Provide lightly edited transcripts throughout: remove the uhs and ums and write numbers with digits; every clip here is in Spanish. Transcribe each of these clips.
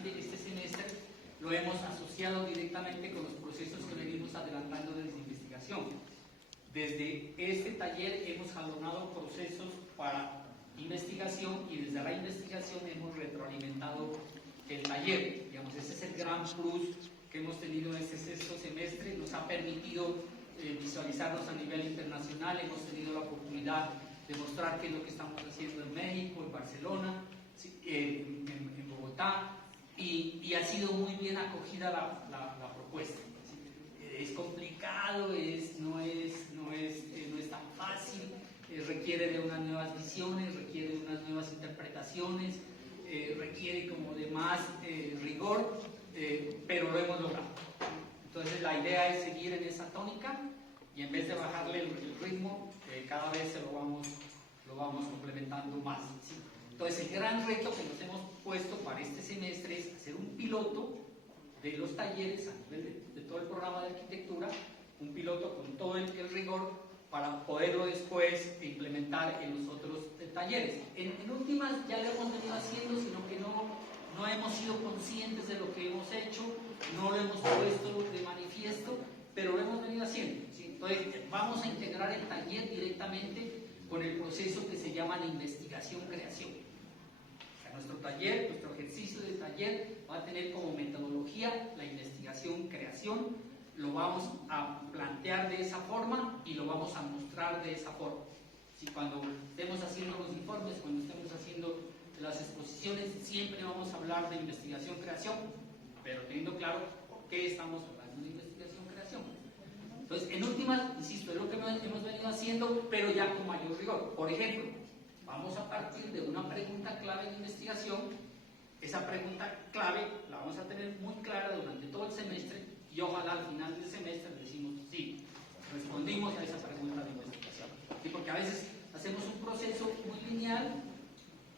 precisamente este semestre lo hemos asociado directamente con los procesos que venimos adelantando desde investigación. Desde este taller hemos jalonado procesos para investigación y desde la investigación hemos retroalimentado el taller. Digamos, ese es el gran plus que hemos tenido en este sexto semestre. Nos ha permitido visualizarnos a nivel internacional. Hemos tenido la oportunidad de mostrar qué es lo que estamos haciendo en México, en Barcelona, en Bogotá, y ha sido muy bien acogida la propuesta. Es complicado, no es tan fácil, requiere de unas nuevas visiones, requiere de unas nuevas interpretaciones, requiere como de más rigor, pero lo hemos logrado. Entonces la idea es seguir en esa tónica y en vez de bajarle el ritmo, cada vez lo vamos complementando más, ¿sí? Entonces el gran reto que nos hemos puesto para este semestre es hacer un piloto de los talleres a nivel de todo el programa de arquitectura, un piloto con todo el rigor para poderlo después implementar en los otros talleres. En últimas ya lo hemos venido haciendo, sino que no hemos sido conscientes de lo que hemos hecho, no lo hemos puesto de manifiesto, pero lo hemos venido haciendo, ¿sí? Entonces vamos a integrar el taller directamente con el proceso que se llama la investigación-creación. O sea, nuestro taller, nuestro ejercicio de taller va a tener como metodología la investigación-creación, lo vamos a plantear de esa forma y lo vamos a mostrar de esa forma. ¿Sí? Cuando estemos haciendo los informes, cuando estemos haciendo las exposiciones, siempre vamos a hablar de investigación-creación, pero teniendo claro por qué estamos hablando de investigación-creación. Entonces, en últimas, insisto, es lo que hemos venido haciendo, pero ya con mayor rigor. Por ejemplo, vamos a partir de una pregunta clave de investigación. Esa pregunta clave la vamos a tener muy clara durante todo el semestre y ojalá al final del semestre decimos sí, respondimos a esa pregunta de investigación. ¿Sí? Porque a veces hacemos un proceso muy lineal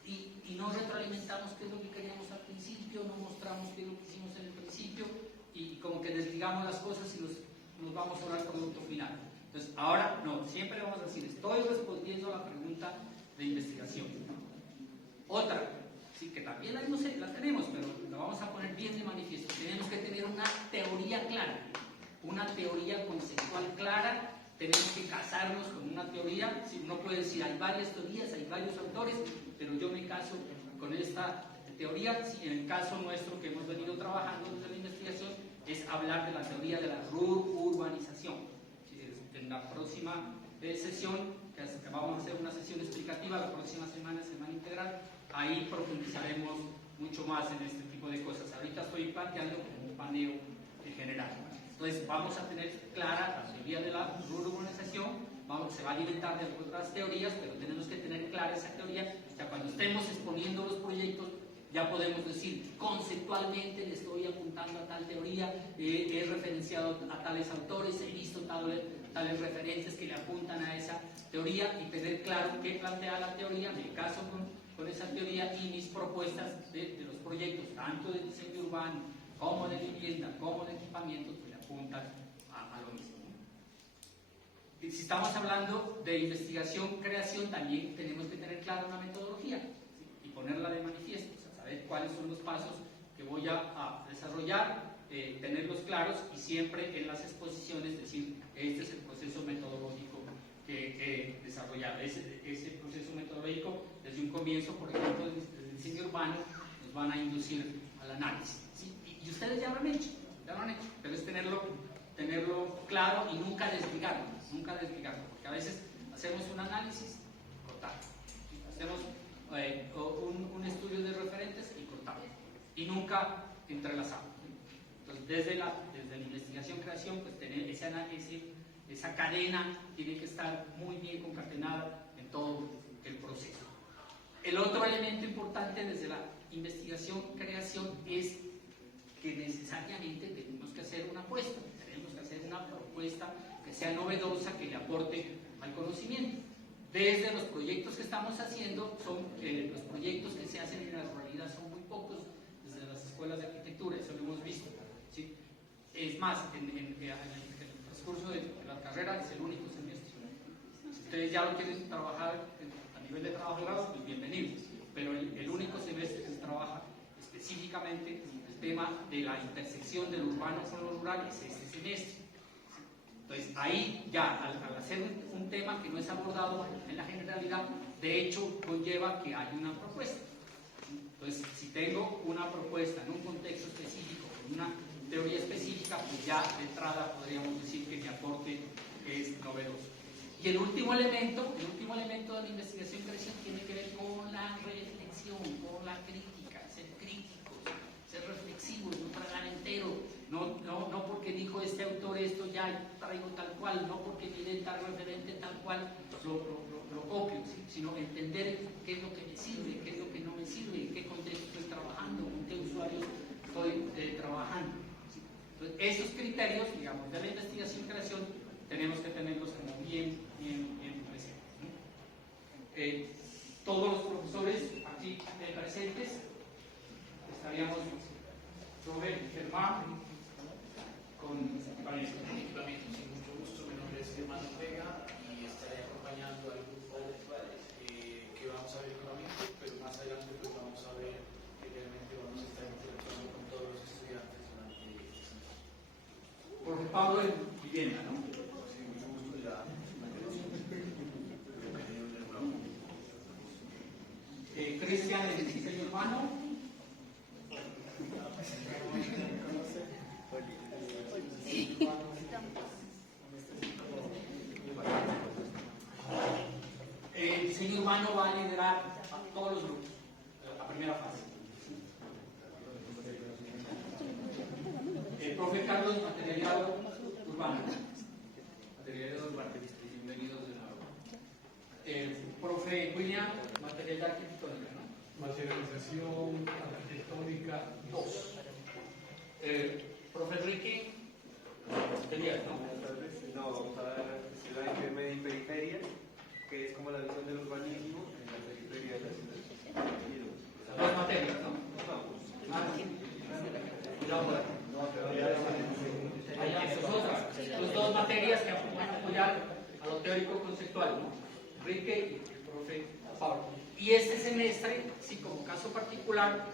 y no retroalimentamos qué es lo que queríamos al principio, no mostramos qué es lo que hicimos en el principio y como que desligamos las cosas y nos vamos a al producto final. Entonces, ahora no, siempre vamos a decir, estoy respondiendo a la pregunta de investigación. Otra, sí, que también la tenemos, pero la vamos a poner bien de manifiesto. Tenemos que tener una teoría clara, una teoría conceptual clara. Tenemos que casarnos con una teoría. Si uno puede decir, hay varias teorías, hay varios autores, pero yo me caso con esta teoría. Si en el caso nuestro que hemos venido trabajando desde la investigación, es hablar de la teoría de la urbanización. En la próxima sesión, que vamos a hacer una sesión explicativa, la próxima semana integral, ahí profundizaremos mucho más en este tipo de cosas. Ahorita estoy planteando como un paneo en general. Entonces vamos a tener clara la teoría de la urbanización, se va a alimentar de otras teorías, pero tenemos que tener clara esa teoría. O sea, cuando estemos exponiendo los proyectos, ya podemos decir, conceptualmente le estoy apuntando a tal teoría, he referenciado a tales autores, he visto tales referencias que le apuntan a esa teoría y tener claro qué plantea la teoría, me caso con esa teoría y mis propuestas de los proyectos, tanto de diseño urbano, como de vivienda, como de equipamientos, que le apuntan a lo mismo. Y si estamos hablando de investigación-creación, también tenemos que tener clara una metodología, ¿sí? Y ponerla de manifiesto, o sea, saber cuáles son los pasos que voy a desarrollar, tenerlos claros y siempre en las exposiciones decir, este es el proceso metodológico que he desarrollado. Ese proceso metodológico, desde un comienzo, por ejemplo, desde el diseño urbano, nos van a inducir al análisis, ¿sí? Y ustedes ya lo han hecho, pero es tenerlo claro y nunca desligarlo, porque a veces hacemos un análisis, cortamos, ¿sí? Hacemos un estudio de referentes y cortamos, y nunca entrelazamos. Entonces, desde la investigación-creación, pues tener ese análisis, esa cadena tiene que estar muy bien concatenada en todo el proceso. El otro elemento importante desde la investigación-creación es que necesariamente tenemos que hacer una apuesta, tenemos que hacer una propuesta que sea novedosa, que le aporte al conocimiento. Desde los proyectos que estamos haciendo, los proyectos que se hacen en la realidad son muy pocos desde las escuelas de arquitectura, eso lo hemos visto, ¿sí? Es más, en el transcurso de la carrera es el único semestre. Si ustedes ya lo quieren trabajar a nivel de trabajo de grado, pues bienvenidos, pero el único semestre que se trabaja específicamente justamente el tema de la intersección del urbano con lo rural es este semestre. Entonces, ahí ya, al hacer un tema que no es abordado en la generalidad, de hecho, conlleva que hay una propuesta. Entonces, si tengo una propuesta en un contexto específico, con una teoría específica, pues ya de entrada podríamos decir que mi aporte es novedoso. Y el último elemento de la investigación creación tiene que ver con la reflexión, con la crítica, ser críticos, ser reflexivos, no tragar entero, no porque dijo este autor esto ya traigo tal cual, no porque miré tal referente tal cual lo copio, ¿sí? Sino entender qué es lo que me sirve, qué es lo que no me sirve, en qué contexto estoy trabajando, con qué usuarios estoy trabajando. ¿Sí? Entonces, esos criterios, digamos, de la investigación creación tenemos que tenerlos como bien presentes, ¿no? Todos los profesores aquí presentes estaríamos sobre Germán con Vanessa. Sin mucho gusto, mi nombre es Germán Ortega y estaré acompañando al grupo que vamos a ver económico, pero más adelante pues vamos a ver que realmente vamos a estar interactuando con todos los estudiantes durante este semestre. Por Pablo en vivienda, ¿no? Sí, mucho gusto ya. Cristian en diseño urbano. El diseño urbano va a liderar a todos los grupos, la primera fase. El profe Carlos, materialidad urbano. Materialidad urbana. Bienvenidos de nuevo. El profe William, materialidad arquitectónica, ¿no? Materialización arquitectónica 2. Profe Enrique, Elías, ¿no? No, vamos a ver ciudad intermedia y periferia, que es como la visión del urbanismo en la periferia de la ciudad. Dos materias, ¿no? Las dos materias que van a apoyar a lo teórico conceptual, ¿no? Enrique y el profe Pablo. Y este semestre, sí, como caso particular,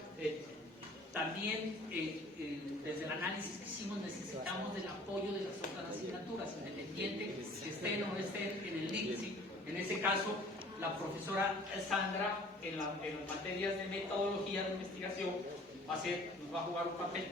también desde el análisis que hicimos necesitamos del apoyo de las otras asignaturas, independiente que estén o no estén en el LIC. ¿Sí? En ese caso, la profesora Sandra, en las materias de metodología de investigación, nos va a jugar un papel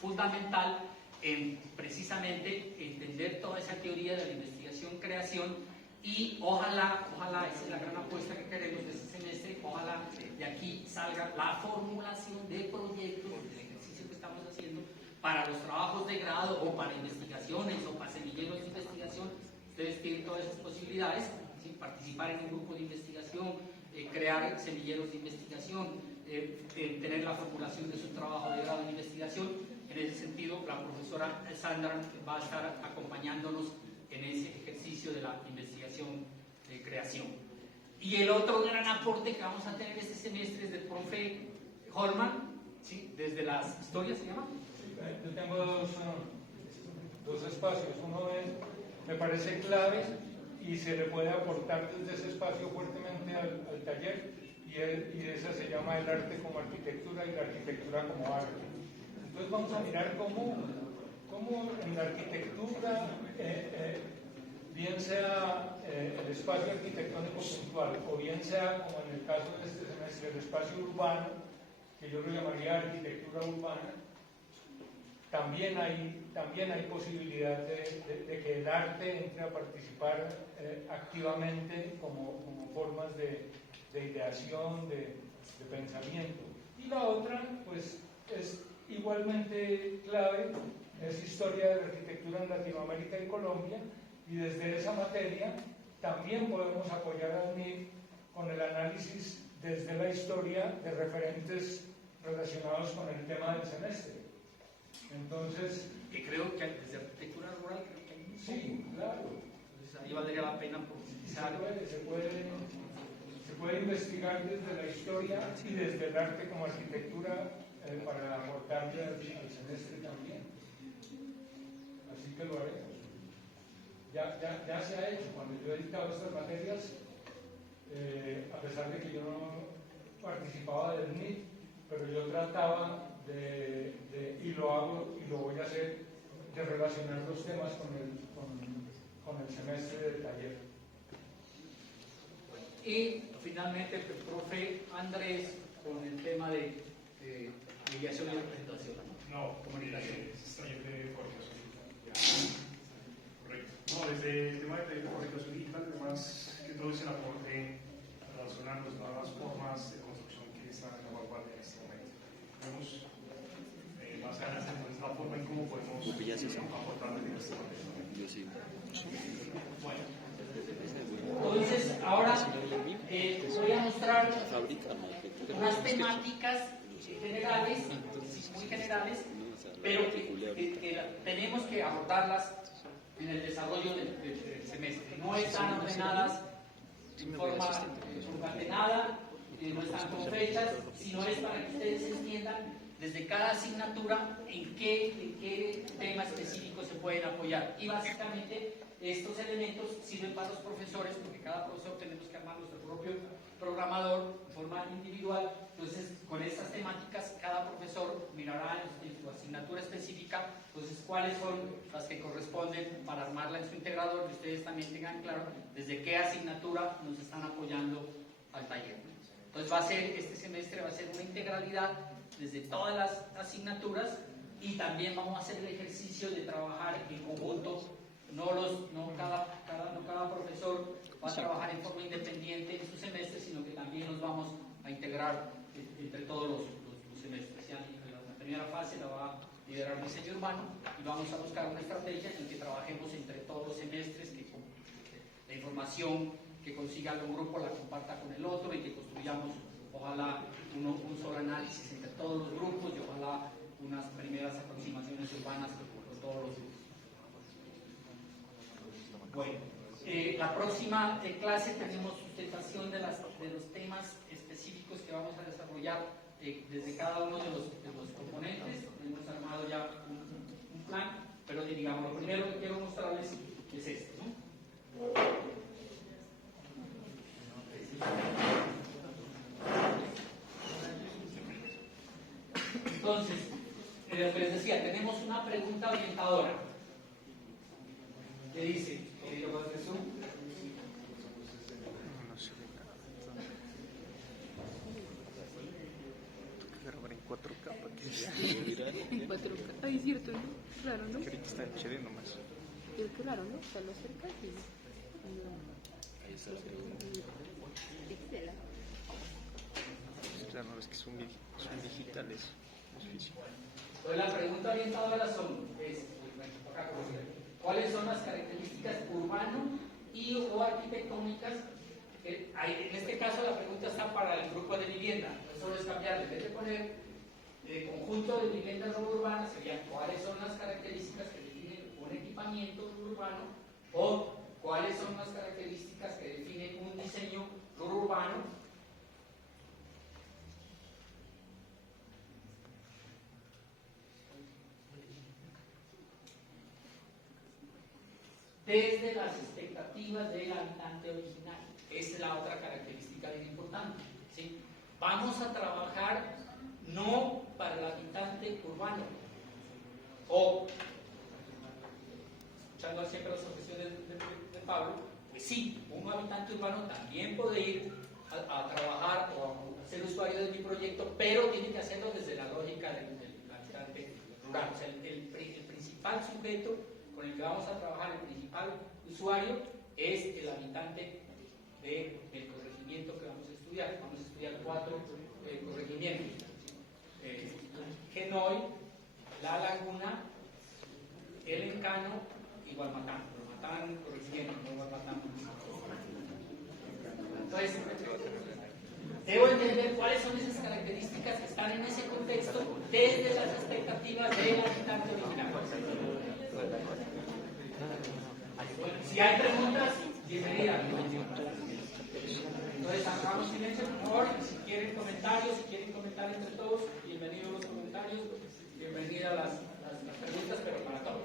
fundamental en precisamente entender toda esa teoría de la investigación-creación y ojalá, esa es la gran apuesta que queremos de este semestre, ojalá de aquí salga la formulación de proyectos, del ejercicio que estamos haciendo, para los trabajos de grado o para investigaciones o para semilleros de investigación. Ustedes tienen todas esas posibilidades, ¿sí? Participar en un grupo de investigación, crear semilleros de investigación, tener la formulación de su trabajo de grado de investigación. En ese sentido, la profesora Sandra va a estar acompañándonos en ese ejercicio de la investigación de creación. Y el otro gran aporte que vamos a tener este semestre es del profe Holman, ¿sí? Desde las historias, ¿se llama? Yo tengo dos espacios. Uno es, me parece clave y se le puede aportar desde ese espacio fuertemente al taller, y esa se llama el arte como arquitectura y la arquitectura como arte. Entonces vamos a mirar cómo en la arquitectura, bien sea el espacio arquitectónico puntual o bien sea, como en el caso de este semestre, el espacio urbano, que yo lo llamaría arquitectura urbana, también hay posibilidad de que el arte entre a participar activamente como formas de ideación, de pensamiento. Y la otra, pues, es igualmente clave, es historia de la arquitectura en Latinoamérica y Colombia, y desde esa materia también podemos apoyar al MIR con el análisis desde la historia de referentes relacionados con el tema del semestre. Entonces, que creo que desde arquitectura rural creo que hay un sí, claro. Entonces ahí valdría la pena profundizar. Se puede investigar desde la historia y desde el arte como arquitectura para aportarle al semestre también. Así que lo haremos. Ya se ha hecho. Cuando yo he dictado estas materias, a pesar de que yo no participaba del NIT, pero yo trataba y lo hago y lo voy a hacer, de relacionar los temas con el semestre del taller. Y finalmente el profe Andrés con el tema de mediación y representación. No, Comunicación. es taller de comunicación digital. Correcto. No, desde el tema de comunicación digital, además que todo es el aporte relacionar las nuevas formas de construcción que están en la vanguardia en este momento. Vemos más ganas de la forma en cómo podemos aportar en este momento. Bueno, entonces ahora voy a mostrar unas temáticas generales, muy generales, pero que tenemos que abordarlas en el desarrollo del semestre. No están ordenadas en forma concatenada, no están con fechas, sino es para que ustedes entiendan desde cada asignatura en qué tema específico se pueden apoyar. Y básicamente estos elementos sirven para los profesores, porque cada profesor tenemos que armar nuestro propio programador de forma individual. Entonces, con estas temáticas, cada profesor mirará en su asignatura específica, entonces, cuáles son las que corresponden para armarla en su integrador, y ustedes también tengan claro desde qué asignatura nos están apoyando al taller. Entonces, este semestre va a ser una integralidad desde todas las asignaturas, y también vamos a hacer el ejercicio de trabajar en conjunto. No cada profesor va a trabajar en forma independiente en su semestre, sino que también nos vamos a integrar entre todos los semestres. ¿Ya? La primera fase la va a liderar el diseño urbano, y vamos a buscar una estrategia en la que trabajemos entre todos los semestres, que la información que consiga un grupo la comparta con el otro, y que construyamos ojalá un solo análisis entre todos los grupos, y ojalá unas primeras aproximaciones urbanas con todos los grupos. Bueno, la próxima clase tenemos sustentación de los temas específicos que vamos a desarrollar desde cada uno de los componentes. Hemos armado ya un plan, pero digamos, lo primero que quiero mostrarles es esto, ¿no? Entonces, lo que les decía, tenemos una pregunta orientadora que dice, Jesús, Grabar en 4K para que En 4K. Ay, es cierto, ¿no? Claro, ¿no? que ahorita está en HD nomás. Pero claro, ¿no? O sea, lo acercas y... Ahí está. Pixela. Claro, no, es que son digitales, es físico. pues la pregunta orientadora ¿cuáles son las características urbano y o arquitectónicas? En este caso la pregunta está para el grupo de vivienda, solo es cambiar, en vez de poner conjunto de viviendas no urbanas, serían cuáles son las características que definen un equipamiento urbano, o cuáles son las características que definen un diseño urbano. Desde las expectativas del habitante original. Esa es la otra característica bien importante, ¿sí? Vamos a trabajar no para el habitante urbano, o, escuchando siempre las objeciones de Pablo, pues sí, un habitante urbano también puede ir a trabajar o a ser usuario de mi proyecto, pero tiene que hacerlo desde la lógica del habitante rural. O sea, el principal sujeto con el que vamos a trabajar, el principal usuario, es el habitante del corregimiento que vamos a estudiar. Vamos a estudiar 4 corregimientos: Genoy, La Laguna, El Encano y Gualmatán. Gualmatán corregimiento, no Gualmatán municipio. Entonces, debo entender cuáles son esas características que están en ese contexto desde las expectativas del habitante original. Bueno, si hay preguntas, bienvenida. Entonces, hagamos silencio, por favor. Si quieren comentarios, si quieren comentar entre todos, bienvenidos los comentarios, bienvenidas las preguntas, pero para todos.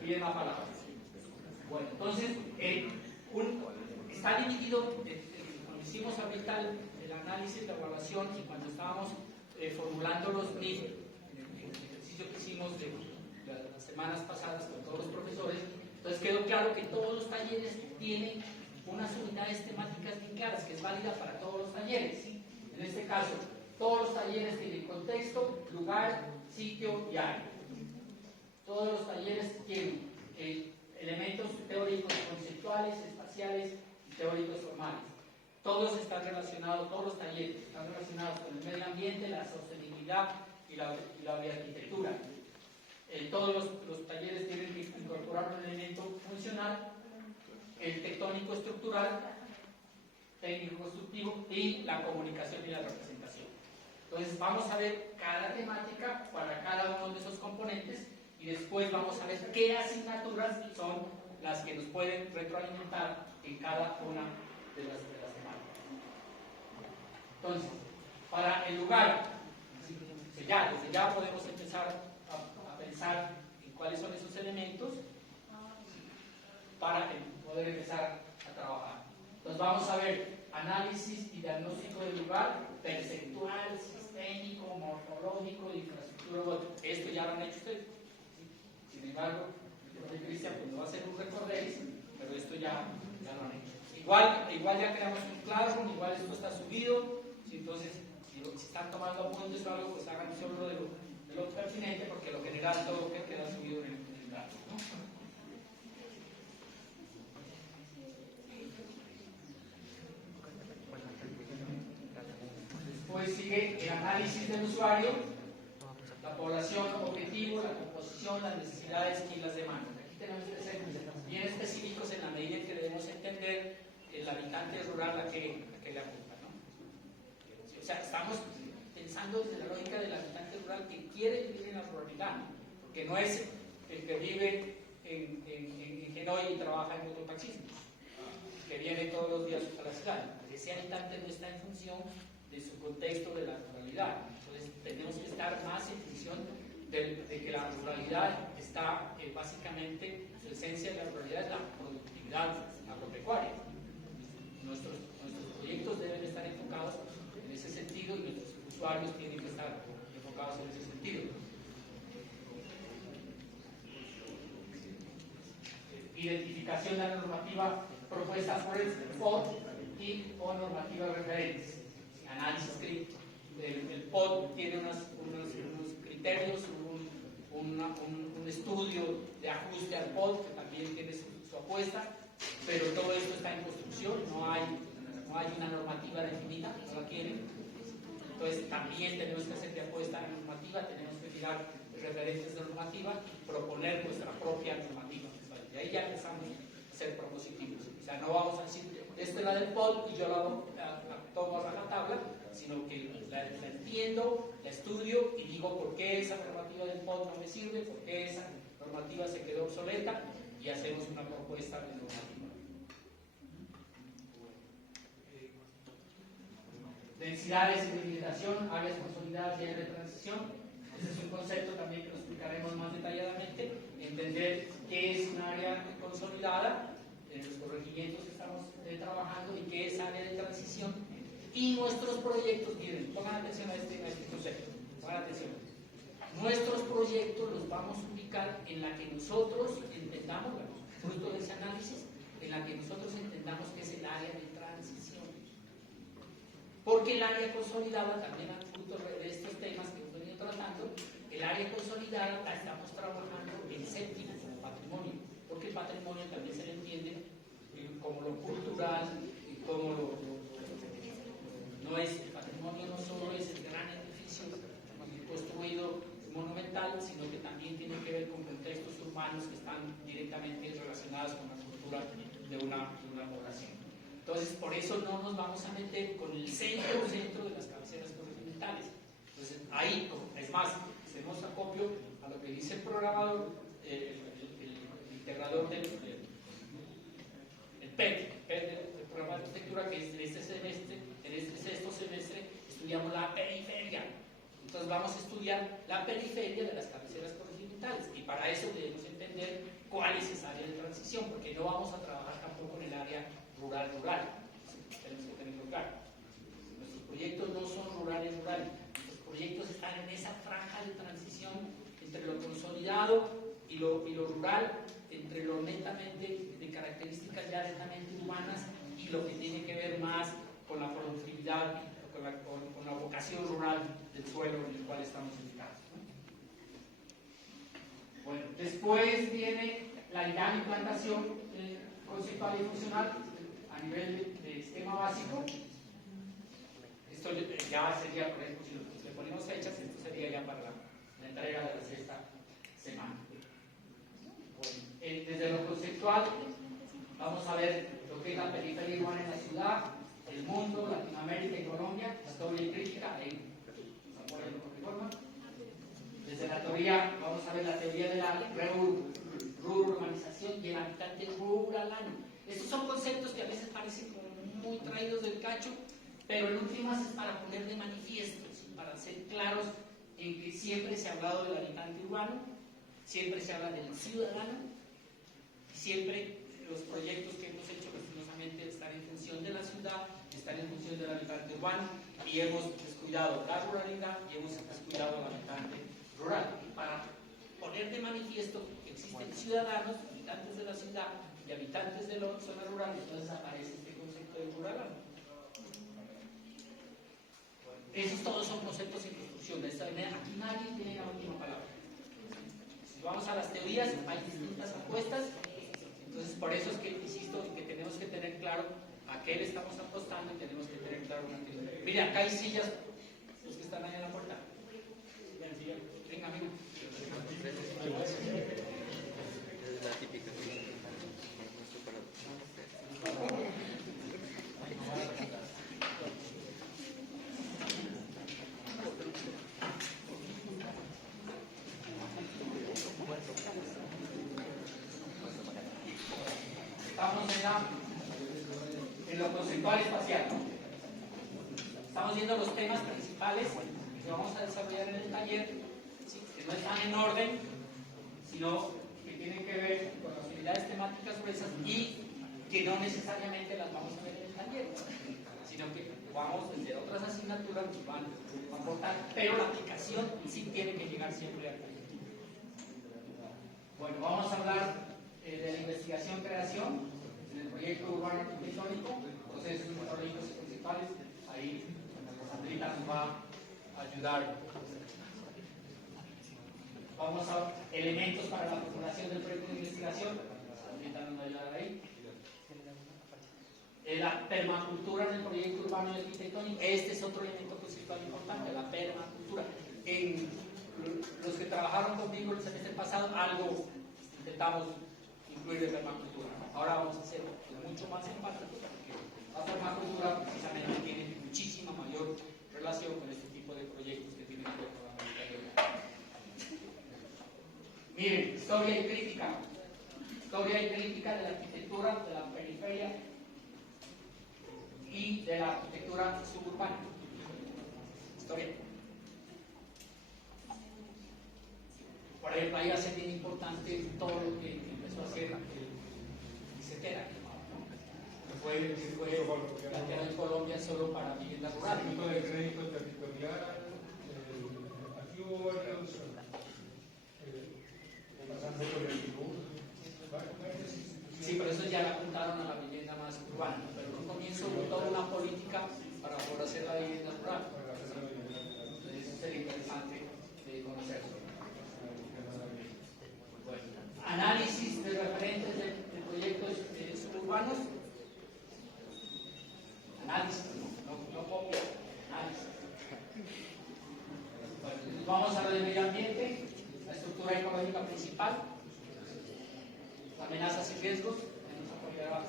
Piden la palabra. Bueno, entonces, está dividido, cuando hicimos ahorita el análisis, la evaluación y cuando estábamos formulando los briefs, el ejercicio que hicimos de las semanas pasadas con todos los profesores, entonces quedó claro que todos los talleres tienen unas unidades temáticas bien claras, que es válida para todos los talleres. ¿Sí? En este caso, todos los talleres tienen contexto, lugar, sitio y área. Todos los talleres tienen elementos teóricos conceptuales, espaciales y teóricos formales. Todos están relacionados, todos los talleres están relacionados con el medio ambiente, la sostenibilidad y la bioarquitectura. Todos los talleres tienen que incorporar un elemento funcional, el tectónico estructural, técnico constructivo y la comunicación y la representación. Entonces vamos a ver cada temática para cada uno de esos componentes y después vamos a ver qué asignaturas son las que nos pueden retroalimentar en cada una de las temáticas. Entonces, para el lugar, desde ya podemos empezar a pensar en cuáles son esos elementos para poder empezar a trabajar. Entonces vamos a ver análisis y diagnóstico del lugar, perceptual, sistémico, morfológico, de infraestructura web. Esto ya lo han hecho ustedes. Sin embargo, el profe Cristian pues no va a hacer un recorderis, pero esto ya lo han hecho. Igual ya creamos un Classroom, igual esto está subido. Entonces, si están tomando apuntes o algo, pues hagan solo de lo pertinente, porque lo general todo queda subido en el Classroom, ¿no? Después sigue el análisis del usuario, la población objetivo, la composición, las necesidades y las demandas. Aquí tenemos que ser bien específicos en la medida en que debemos entender el habitante rural a que le apunta, ¿no? O sea, estamos pensando desde la lógica del habitante rural que quiere vivir en la ruralidad, porque no es el que vive en Genoa y trabaja en mototaxismo, que viene todos los días a la ciudad. Ese habitante no está en función de su contexto de la ruralidad. Entonces tenemos que estar más en función de que la ruralidad está básicamente, su esencia de la ruralidad es la productividad agropecuaria. Nuestros proyectos deben estar enfocados en ese sentido y nuestros usuarios tienen que estar enfocados en ese sentido. Identificación de la normativa propuesta por el POD y o normativas referentes. Análisis crítico. El POD tiene unos criterios, un estudio de ajuste al POD que también tiene su apuesta, pero todo esto está en construcción, no hay una normativa definida, no la quieren. Entonces también tenemos que hacer de apuesta a la normativa, tenemos que mirar referentes de normativa y proponer nuestra propia normativa. De ahí ya empezamos a ser propositivos. O sea, no vamos a decir, esta es la del POD y yo la tomo a rajatabla, sino que la entiendo, la estudio y digo por qué esa normativa del POD no me sirve, por qué esa normativa se quedó obsoleta y hacemos una propuesta de normativa. Densidades y delimitación, áreas consolidadas y áreas de transición. Ese es un concepto también que lo explicaremos más detalladamente. Entender qué es un área consolidada, en los corregimientos que estamos trabajando, y qué es área de transición. Y nuestros proyectos, miren, pongan atención a este concepto, pongan atención. Nuestros proyectos los vamos a ubicar en la que nosotros entendamos, fruto de ese análisis, en la que nosotros entendamos que es el área de transición. Porque el área consolidada, también al fruto de estos temas que hemos venido tratando, el área consolidada la estamos trabajando en séptimo, como patrimonio, porque el patrimonio también se le entiende como lo cultural y como no es el patrimonio, no solo es el gran edificio construido monumental, sino que también tiene que ver con contextos urbanos que están directamente relacionados con la cultura de una población. Entonces, por eso no nos vamos a meter con el centro de las cabeceras corregimientales. Entonces, ahí, es más, hacemos acopio a lo que dice el programador, el integrador del PET del programa de arquitectura, que es en este semestre, en este sexto semestre, estudiamos la periferia. Entonces vamos a estudiar la periferia de las cabeceras corregimientales y para eso debemos entender cuál es esa área de transición, porque no vamos a trabajar tampoco en el área rural. Tenemos que tenerlo claro. Nuestros proyectos no son rurales. Los proyectos están en esa franja de transición entre lo consolidado y lo rural, entre lo netamente de características ya netamente urbanas y lo que tiene que ver más con la productividad, con la vocación rural del suelo en el cual estamos ubicados, ¿no? Bueno, después viene la gran implantación conceptual y funcional a nivel de esquema básico. Esto ya sería, por ejemplo, si le ponemos fechas, esto sería ya para la entrega de la sexta semana. Bueno, desde lo conceptual vamos a ver lo que es la periferia urbana en la ciudad, el mundo, Latinoamérica y Colombia, historia y crítica, ahí se apoya con reforma. Desde la teoría, vamos a ver la teoría de la ruralización y el habitante ruralano. Estos son conceptos que a veces parecen como muy traídos del cacho, pero en últimas es para poner de manifiesto, ¿sí? Para ser claros en que siempre se ha hablado del habitante urbano, siempre se habla del ciudadano, y siempre los proyectos que hemos hecho lastimosamente están en función de la ciudad, están en función del habitante urbano, y hemos descuidado la ruralidad y hemos descuidado al habitante rural. Y para poner de manifiesto que existen ciudadanos, habitantes de la ciudad y habitantes de la zona rural, entonces aparece este concepto de ruralano. Esos todos son conceptos en construcción. De esta manera, aquí nadie tiene la última palabra. Si vamos a las teorías, hay distintas apuestas. Entonces, por eso es que insisto en que tenemos que tener claro a qué le estamos apostando y tenemos que tener claro una teoría. Mire, acá hay sillas, los que están ahí en la puerta. Venga, amigo. Es la típica. Estamos en lo conceptual espacial, ¿no? Estamos viendo los temas principales que vamos a desarrollar en el taller, ¿sí? Que no están en orden, sino que tienen que ver con las unidades temáticas gruesas y que no necesariamente las vamos a ver en el taller, sino que vamos desde otras asignaturas que van a aportar, pero la aplicación sí tiene que llegar siempre al taller. Bueno, vamos a hablar de la investigación-creación en el proyecto urbano arquitectónico, procesos metodológicos y principales. Ahí Sandrita nos va a ayudar. Vamos a elementos para la formulación del proyecto de investigación. Sandrita nos va a ayudar ahí. La permacultura en el proyecto urbano y arquitectónico. Este es otro elemento conceptual importante, la permacultura. En los que trabajaron conmigo el semestre pasado, algo intentamos incluir de permacultura. Ahora vamos a hacer mucho más enfático porque la permacultura precisamente tiene muchísima mayor relación con este tipo de proyectos que tienen que ver con la América. Miren, historia y crítica. Historia y crítica de la arquitectura de la periferia y de la arquitectura suburbana. Historia. Por ejemplo, ahí va a ser bien importante todo lo que empezó a hacer Cetera, ¿no? que fue planteado en Colombia solo para viviendas rurales. Instituto de Crédito Territorial, aquí hubo varios, pasando por el varias instituciones. Sí, pero eso ya la apuntaron a la vivienda más urbana, pero en un comienzo hubo toda una política para favorecer la vivienda rural. Entonces, eso sería interesante de conocerlo. Bueno, análisis de referentes de proyectos suburbanos. Análisis, no copia, análisis. Bueno, vamos a lo del medio ambiente, la estructura ecológica principal, amenazas y riesgos. Nos apoyará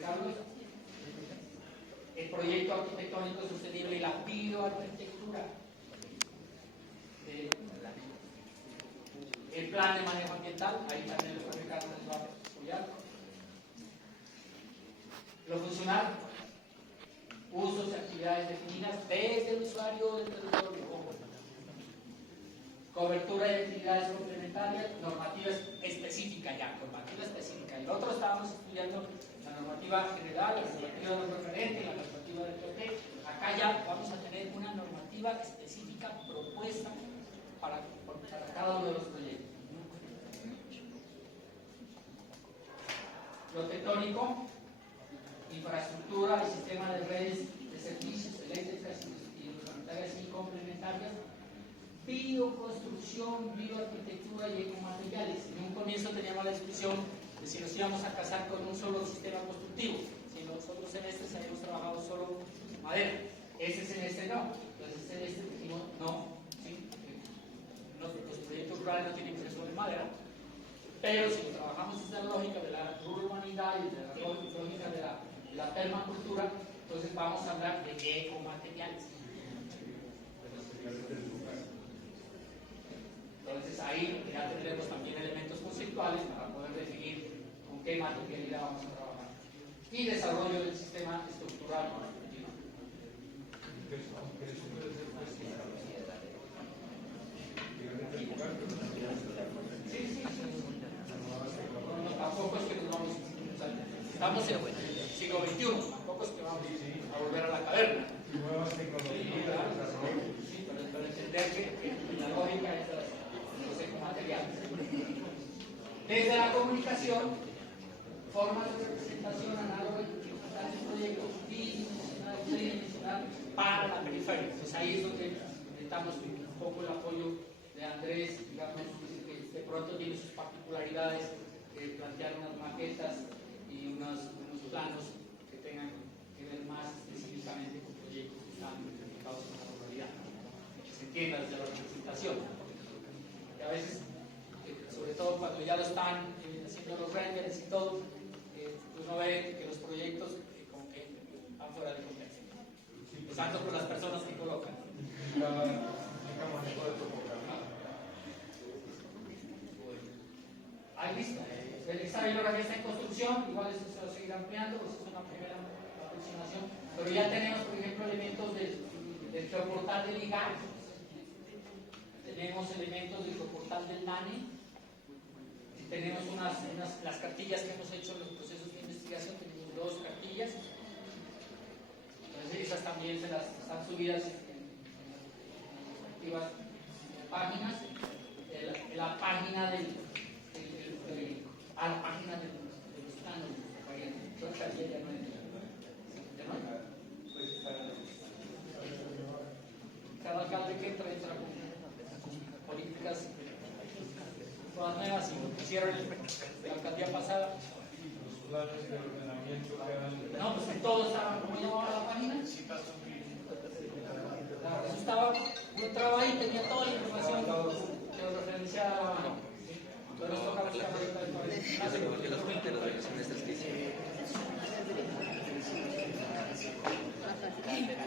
Carlos. El proyecto arquitectónico sostenible y la bioarquitectura. El plan de manejo ambiental, ahí también el profe Carlos nos va a apoyar. Lo funcional, usos y actividades definidas desde el usuario del territorio. Cobertura de actividades complementarias, normativa específica ya, normativa específica. El otro estábamos estudiando la normativa general, la normativa de referente y la normativa normativa del PP. Acá ya vamos a tener una normativa específica propuesta para cada uno de los proyectos. Lo tectónico, infraestructura y sistema de redes de servicios eléctricas y complementarias y complementarias, bioconstrucción, bioarquitectura y ecomateriales. En un comienzo teníamos la discusión de si nos íbamos a casar con un solo sistema constructivo. Si en los otros semestres habíamos trabajado solo madera. Ese semestre no. Entonces ese semestre dijimos no. ¿Sí? Los proyectos rurales no tienen que ser solo de madera. Pero si trabajamos esa lógica de la urbanidad y de la lógica de la permacultura, entonces vamos a hablar de ecomateriales. Entonces ahí ya tendremos también elementos conceptuales para poder definir con qué materialidad vamos a trabajar. Y desarrollo del sistema estructural. Sí. No, tampoco es que nos vamos, estamos en el siglo XXI, tampoco es que vamos a volver a la caverna. Nuevas tecnologías, desarrollo. Sí, pero entender que la lógica es de los ecomateriales. Desde la comunicación, formas de representación análoga de proyectos bidimensional, tridimensional para la periferia. Entonces ahí es donde necesitamos un poco el apoyo de Andrés, digamos, que de pronto tiene sus particularidades, plantear unas maquetas y unos planos que tengan que ver más específicamente con proyectos que están implicados en la ruralidad, que se entienda desde la representación. Y a veces, sobre todo cuando ya lo están haciendo los renders y todo, uno ve que los proyectos como que van fuera de contexto, empezando por las personas que colocan. Ahí listo. Esta bibliografía está en construcción, igual eso se va a seguir ampliando, pues es una primera aproximación, pero ya tenemos, por ejemplo, elementos del geoportal del IGAR, tenemos elementos del geoportal del NANE, tenemos las cartillas que hemos hecho en los procesos de investigación, tenemos 2 cartillas, entonces esas también están subidas en las respectivas páginas, la página a la página de los planos de variantes. Yo estaría ya no hay. Cada alcalde que entra con políticas todas nuevas y hicieron la alcaldía pasada. Los planes de ordenamiento quedan. No, pues que todo estaba, ¿cómo llamaba la página? Eso estaba, yo entraba ahí, tenía toda la información que referenciaba a la mano. Porque los fronteros de los semestres que hicieron.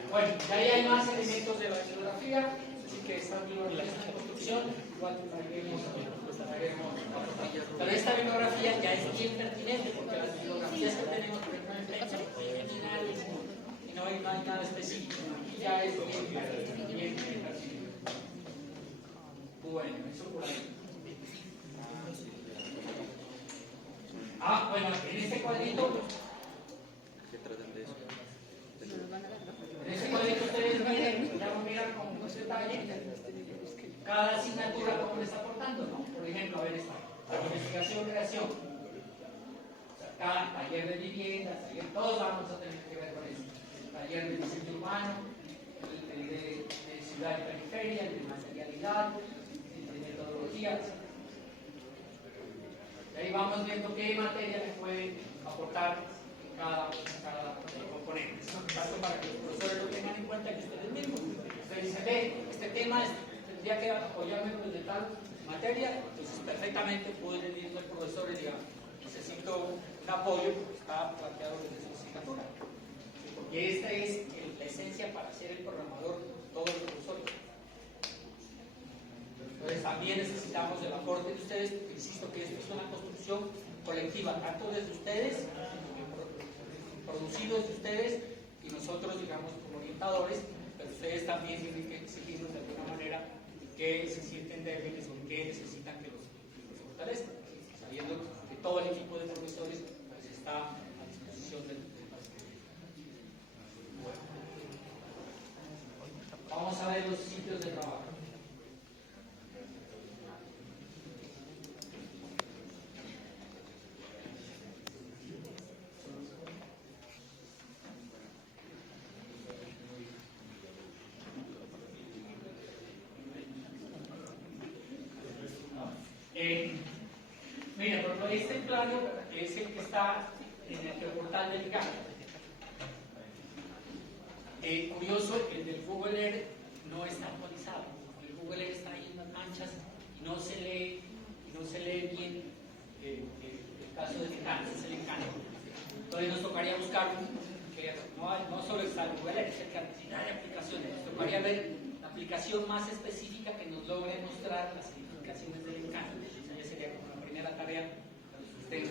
Bueno, y ahí hay más elementos de la bibliografía, así que esta bibliografía está en construcción, igual traeremos. Pero esta bibliografía ya es bien pertinente, porque las bibliografías que tenemos, por ejemplo, en prensa, generales, y no hay nada específico, y ya es bien pertinente. Bueno, eso por ahí. Bueno, en este cuadrito, ¿Qué tratan de eso? en este cuadrito ustedes miren, ya lo miran con detalle, cada asignatura cómo le está aportando, ¿no? Por ejemplo, a ver esta, investigación-creación. O sea, cada taller de vivienda, todos vamos a tener que ver con eso. El taller de diseño urbano, el de ciudad y periferia, el de materialidad, el de metodología. Y ahí vamos viendo qué materia le puede aportar cada componente. Tanto para que los profesores lo tengan en cuenta que ustedes mismos. Ustedes dicen, este tema tendría que apoyarme desde tal materia, entonces perfectamente pueden ir los profesores y digan, necesito un apoyo porque está planteado desde su asignatura. Porque esta es la esencia para ser el programador de todos los profesores. Entonces también necesitamos el aporte de ustedes, porque insisto que esto es una construcción colectiva, tanto desde ustedes, producidos de ustedes, y nosotros, digamos, como orientadores, pero ustedes también tienen que exigirnos de alguna manera que se sienten débiles o que necesitan que los fortalezcan, sabiendo que todo el equipo de profesores pues, está a disposición del paciente. Bueno. a ver los sitios de trabajo. Mira, por ejemplo, este plano es el que está en el geoportal del IGAC. Curioso, el del Google Earth no está actualizado. El Google Earth está ahí en las manchas y no se lee bien el caso del Encanto, es el Encanto. Entonces nos tocaría buscar que no solo está el Google Earth, hay cantidad de aplicaciones. Nos tocaría ver la aplicación más específica que nos logre mostrar las implicaciones del Encanto. Esa ya sería como la primera tarea de ustedes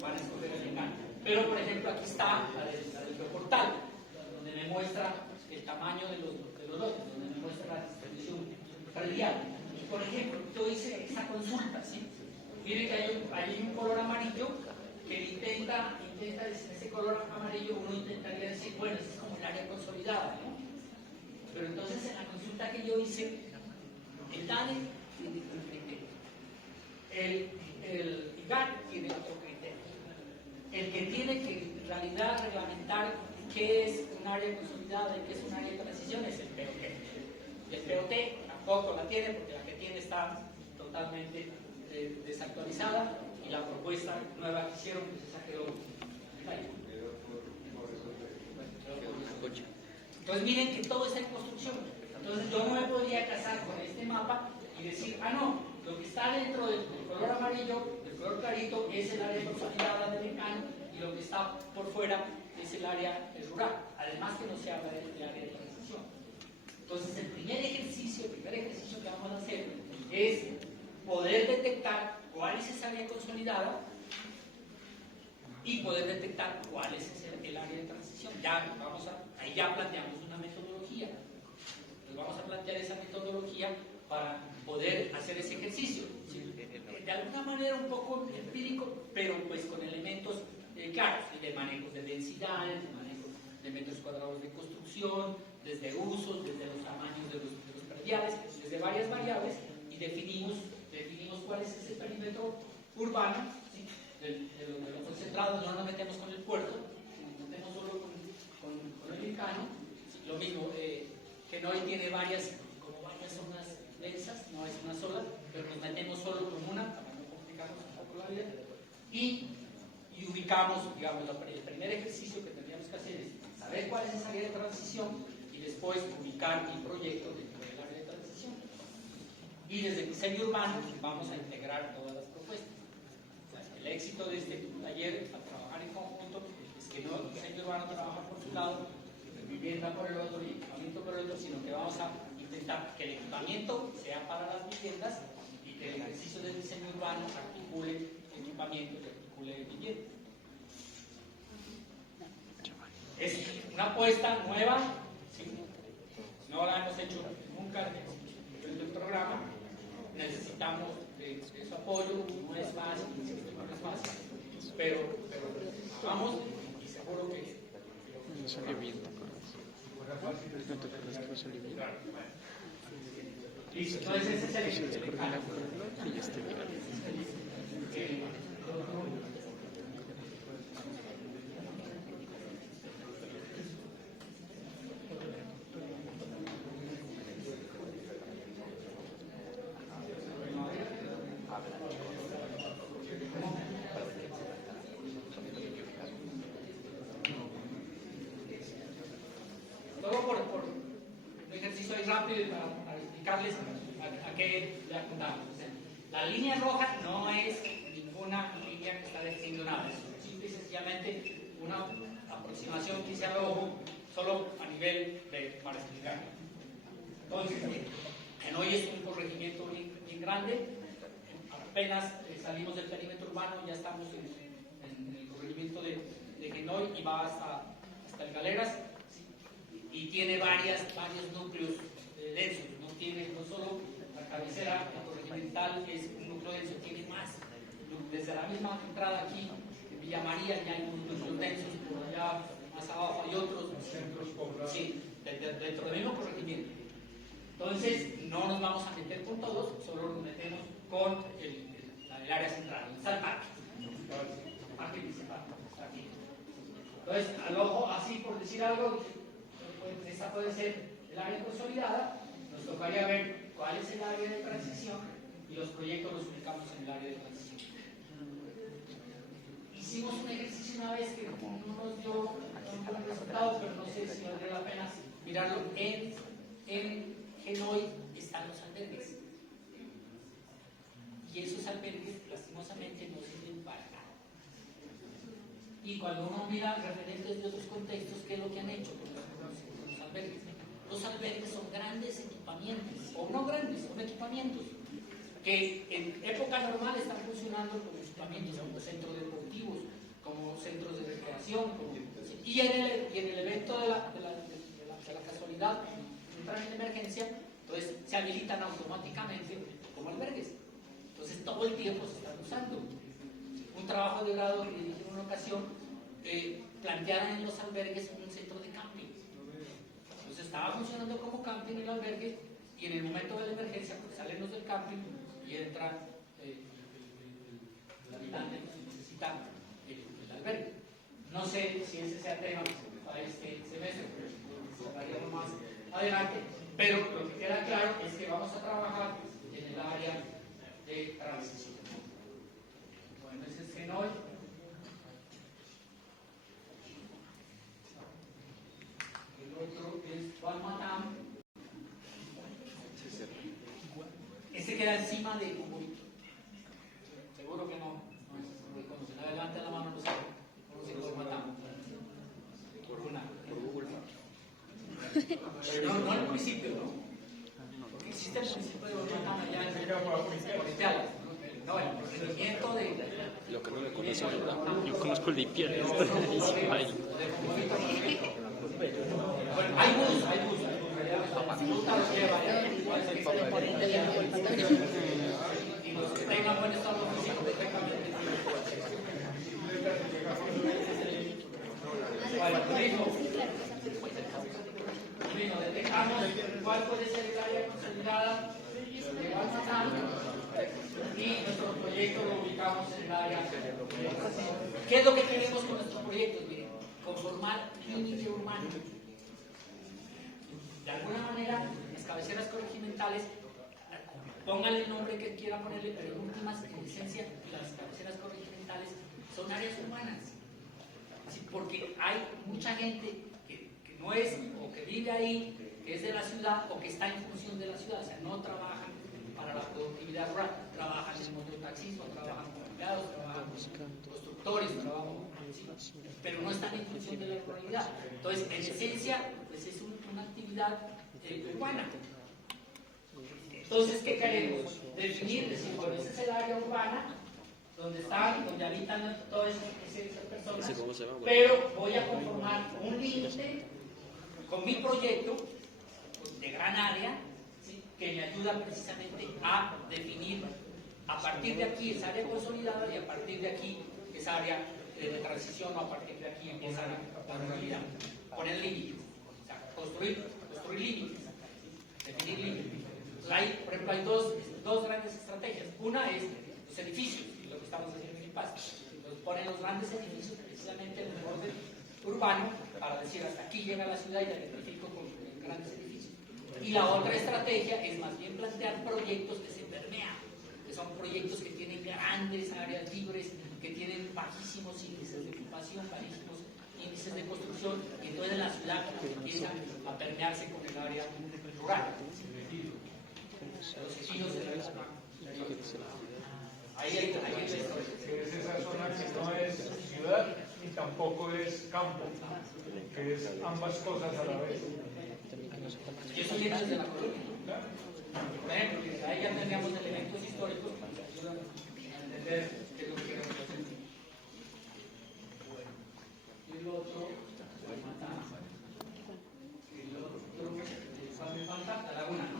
van a escoger el Encanto. Pero, por ejemplo, aquí está la del geoportal, donde me muestra el tamaño de los lotes, donde me muestra la distribución predial. Por ejemplo, yo hice esa consulta, ¿sí? Miren que hay un color amarillo que intenta decir, ese color amarillo uno intentaría decir, bueno, ese es como el área consolidada, ¿no? Pero entonces en la consulta que yo hice, el DANE tiene un criterio, el IGAC tiene otro criterio. El que tiene que en realidad reglamentar qué es un área consolidada y qué es un área de transición es el POT. Y el POT tampoco la tiene porque la que tiene está totalmente desactualizada y la propuesta nueva que hicieron pues esa quedó ahí. Entonces miren que todo está en construcción. Entonces yo no me podría casar con este mapa y decir, no, lo que está dentro del color amarillo, del color clarito, es el área consolidada del Encanto y lo que está por fuera es el área rural. Además que no se habla del área de transición. Entonces el primer ejercicio que vamos a hacer es poder detectar cuál es esa área consolidada y poder detectar cuál es el área de transición. Ahí ya planteamos una metodología. Entonces vamos a plantear esa metodología para poder hacer ese ejercicio. ¿Sí? De alguna manera un poco empírico, pero pues con elementos claros, de manejos de densidades, de manejos de metros cuadrados de construcción, desde usos, desde los tamaños de los prediales, desde varias variables, y definimos cuál es ese perímetro urbano, ¿sí? de lo concentrado. No nos metemos con el puerto, nos metemos solo con el Encanto. ¿Sí? Lo mismo, que no tiene varias zonas densas, no es una sola, pero nos metemos solo con una para no complicarnos un poco la vida, y ubicamos, digamos, el primer ejercicio que tendríamos que hacer es saber cuál es esa área de transición y después ubicar el proyecto dentro del área de transición. Y desde el diseño urbano vamos a integrar todas las propuestas. O sea, el éxito de este taller al trabajar en conjunto es que no el diseño urbano trabaja por su lado, vivienda por el otro y equipamiento por el otro, sino que vamos a intentar que el equipamiento sea para las viviendas y que el ejercicio del diseño urbano articule equipamiento y articule vivienda. Es una apuesta nueva, ¿sí? No la hemos hecho nunca en el programa, necesitamos de su apoyo, no es fácil, no es fácil, pero vamos y seguro que no salió bien. No te acuerdas que no salió bien. listo. Entonces ese es el Coordina con el y ya estoy bien. Todo por un ejercicio ahí rápido para explicarles a qué le apuntamos. La línea roja no es ninguna línea que está definiendo nada, es simple y sencillamente una aproximación que hice al ojo solo a nivel para explicar. Entonces, en hoy es un corregimiento bien grande, apenas salimos del perímetro urbano, ya estamos en el corregimiento de Genoy y va hasta el Galeras, ¿sí? Y tiene varios núcleos densos, no solo la cabecera corregimental que es un núcleo denso, tiene más. Desde la misma entrada aquí en Villa María ya hay unos núcleos densos, por allá más abajo hay otros. Centros poblados. Sí, dentro del mismo corregimiento. Entonces, no nos vamos a meter con todos, solo nos metemos con el área central, está el parque principal, está aquí. Entonces, al ojo, así por decir algo, pues, esta puede ser el área consolidada, nos tocaría ver cuál es el área de transición y los proyectos los ubicamos en el área de transición. Hicimos un ejercicio una vez que no nos dio un buen resultado, pero no sé si valdría la pena mirarlo. En Genoy están los albergues. Y esos albergues, lastimosamente, no sirven para nada. Y cuando uno mira referentes de otros contextos, ¿qué es lo que han hecho con los albergues? Los albergues son grandes equipamientos, o no grandes, son equipamientos que en época normal están funcionando como equipamientos, como centros deportivos, como centros de recreación, y en el evento de la casualidad, entran en emergencia, entonces se habilitan automáticamente como albergues. Entonces todo el tiempo se están usando. Un trabajo de grado que dirigí en una ocasión, plantearon en los albergues un centro de camping. Entonces estaba funcionando como camping el albergue, y en el momento de la emergencia pues, salen los del camping y entra el habitante que necesita el albergue. No sé si ese sea tema para este semestre, pero hablaríamos más adelante. Pero lo que queda claro es que vamos a trabajar en el área de transición. Bueno, ese es Genoy. El otro es Gualmatam. Este queda encima de Cumbuy. Seguro que no es reconocido. Adelante la mano, no sé. No el municipio, ¿no? Porque existe el municipio de Gualmatam allá en Poriteales. No, el procedimiento de... Lo que no le conoce, ¿verdad? Yo conozco el de Ipiales. Bueno, hay bus. La ruta los lleva. Y los que tengan buen estado físico, perfectamente. Bueno, detectamos cuál puede ser el área consolidada de Gualmatam y nuestro proyecto lo ubicamos en el área. ¿Qué es lo que queremos con nuestros proyectos? Miren, conformar límite urbano. De alguna manera, las cabeceras corregimentales, pónganle el nombre que quieran ponerle, pero en últimas, en esencia, las cabeceras corregimentales son áreas urbanas. Sí, porque hay mucha gente que no es, o que vive ahí, que es de la ciudad, o que está en función de la ciudad, o sea, no trabajan para la productividad rural, trabajan en el mototaxismo, trabajan como empleados, trabajan como constructores, sí, pero no están en función de la ruralidad. Entonces, en esencia, pues es una actividad urbana. Entonces, ¿qué queremos? Definir, decir, bueno, esa es el área urbana, donde habitan todas esas personas, pero voy a conformar un límite con mi proyecto de gran área, ¿sí?, que me ayuda precisamente a definir a partir de aquí esa área consolidada y a partir de aquí esa área de transición, o a partir de aquí empieza la ruralidad. Poner límites, o sea, construir límites, definir límites. Hay, por ejemplo, hay dos grandes estrategias. Una es los edificios, lo que estamos haciendo en el paso. Entonces ponen los grandes edificios precisamente en el orden urbano para decir hasta aquí llega la ciudad y la identifico con grandes edificios. Y la otra estrategia es más bien plantear proyectos que se permean, que son proyectos que tienen grandes áreas libres, que tienen bajísimos índices de ocupación, bajísimos índices de construcción, y entonces la ciudad empieza a permearse con el área rural. Los ejidos de la zona. Ahí hay es esa zona que no es ciudad y tampoco es campo, que es ambas cosas a la vez. Y eso viene desde la colonia. Por ejemplo, ahí ya tendríamos elementos históricos que nos ayudan a entender qué es lo que queremos hacer. Y el otro, ¿cuál me falta? La laguna, ¿no?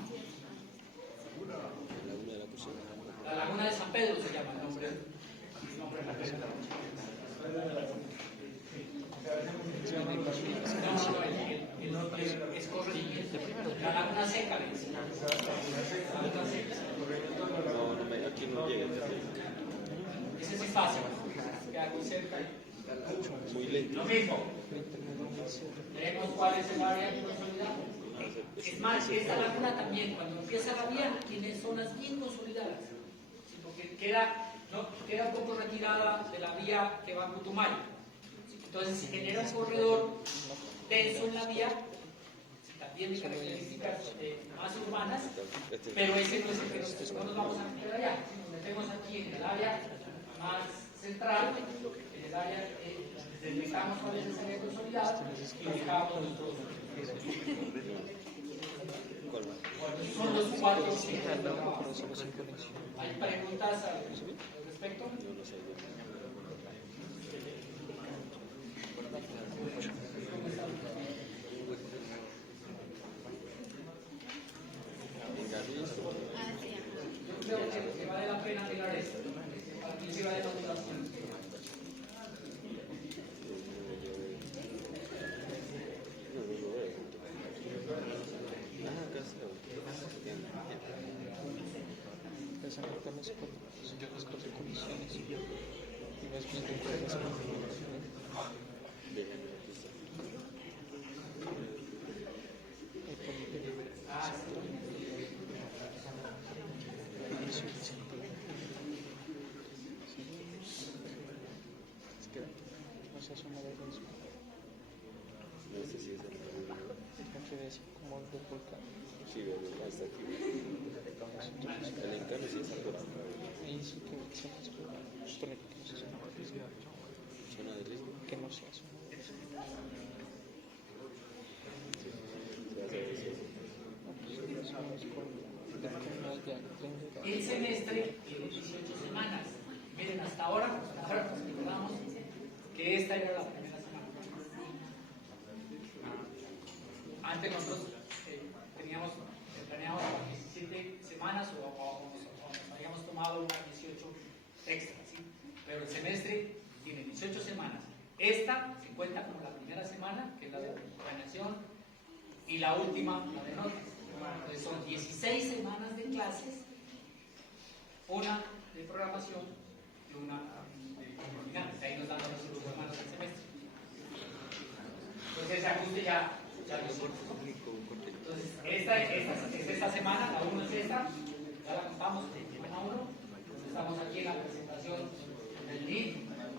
La laguna de San Pedro se llama el nombre de la pesca. No, es corregimiento. La laguna seca, le dicen. No, no me, aquí no llega. Ese es fácil, queda aquí cerca. Muy lento. Lo mismo. Veremos cuál es el área consolidada. Es más, esta laguna también, cuando empieza la vía, tiene zonas bien consolidadas. ¿Sí? Porque queda un poco retirada de la vía que va a Putumayo. ¿Sí? Entonces se genera un corredor denso en la vía, también de características más urbanas, pero ese no es el que no nos vamos a meter allá. Nos metemos aquí en el área más central, en el área destacamos cuál es el área consolidada y dejamos nuestros. Son los 4 ciclos de trabajo. ¿Hay preguntas al respecto? Yo creo que vale la pena mirar esto, para que sirva de motivación. Presentamos las comisiones y las mismas como de volcán. Sí, hasta aquí. El encargo sí es algo. Ahí sí que se supone que no se hace una publicidad. Zona de riesgo. Que no se hace una publicidad. El semestre tiene 18 semanas. Miren, hasta ahora nos recordamos que esta era la primera semana. Antes nosotros teníamos planeado 17 semanas o nos habíamos tomado unas 18 extras, ¿sí? Pero el semestre tiene 18 semanas. Esta se cuenta como la primera semana, que es la de planeación, y la última, la de notas. Entonces son 16 semanas de clases, una de programación y una de coordinantes. Ahí nos dan los 2 semanas del semestre. Entonces ese ajuste ya lo hicimos. Entonces esta semana, la 1 es esta, ya la contamos en semana 1, estamos aquí en la presentación del NIT,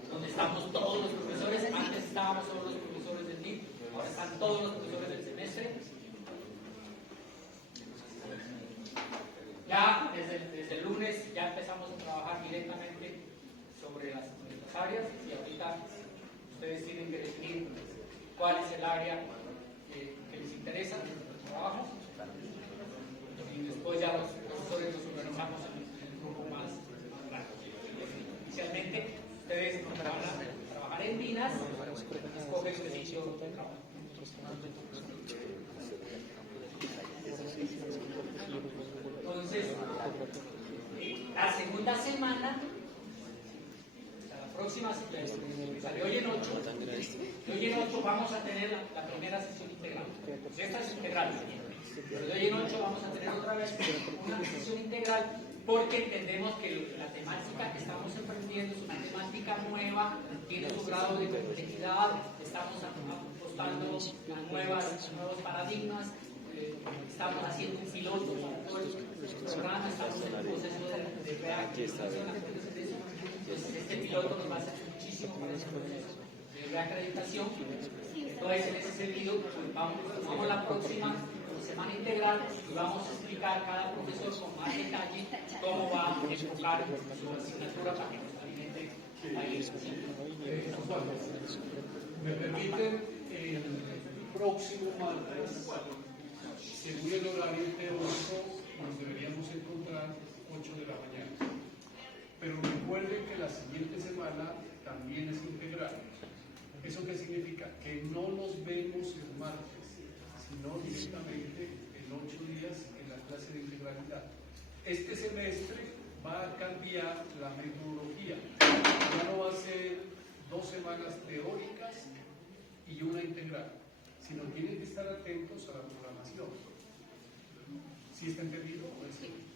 donde estamos todos los profesores. Antes estábamos solo los profesores del NIT, ahora están todos los profesores del semestre. Ya desde el lunes ya empezamos a trabajar directamente sobre las áreas y ahorita ustedes tienen que definir cuál es el área que les interesa en nuestro trabajo y después ya los profesores nos organizamos en un grupo más grande. Inicialmente ustedes van a trabajar en minas, escogen su sitio de trabajo. Entonces, la segunda semana, la próxima, de hoy en 8, vamos a tener la primera sesión integral. Esta es integral, pero de hoy en 8 vamos a tener otra vez una sesión integral porque entendemos que la temática que estamos emprendiendo es una temática nueva, tiene su grado de complejidad, estamos apostando a nuevos paradigmas. Estamos haciendo un piloto para todos los programas, estamos en el proceso de reacreditación. Entonces, este piloto nos va a servir muchísimo para ese proceso de reacreditación. Entonces, en ese sentido, vamos la próxima semana integral y vamos a explicar cada profesor con más detalle cómo va a enfocar su asignatura para que nos alimente ahí. ¿Me permiten el próximo martes? Según el horario teórico, nos deberíamos encontrar 8 de la mañana. Pero recuerden que la siguiente semana también es integral. ¿Eso qué significa? Que no nos vemos el martes, sino directamente en 8 días en la clase de integralidad. Este semestre va a cambiar la metodología. Ya no va a ser 2 semanas teóricas y una integral, sino tienen que estar atentos a la programación. ¿Sí está entendido?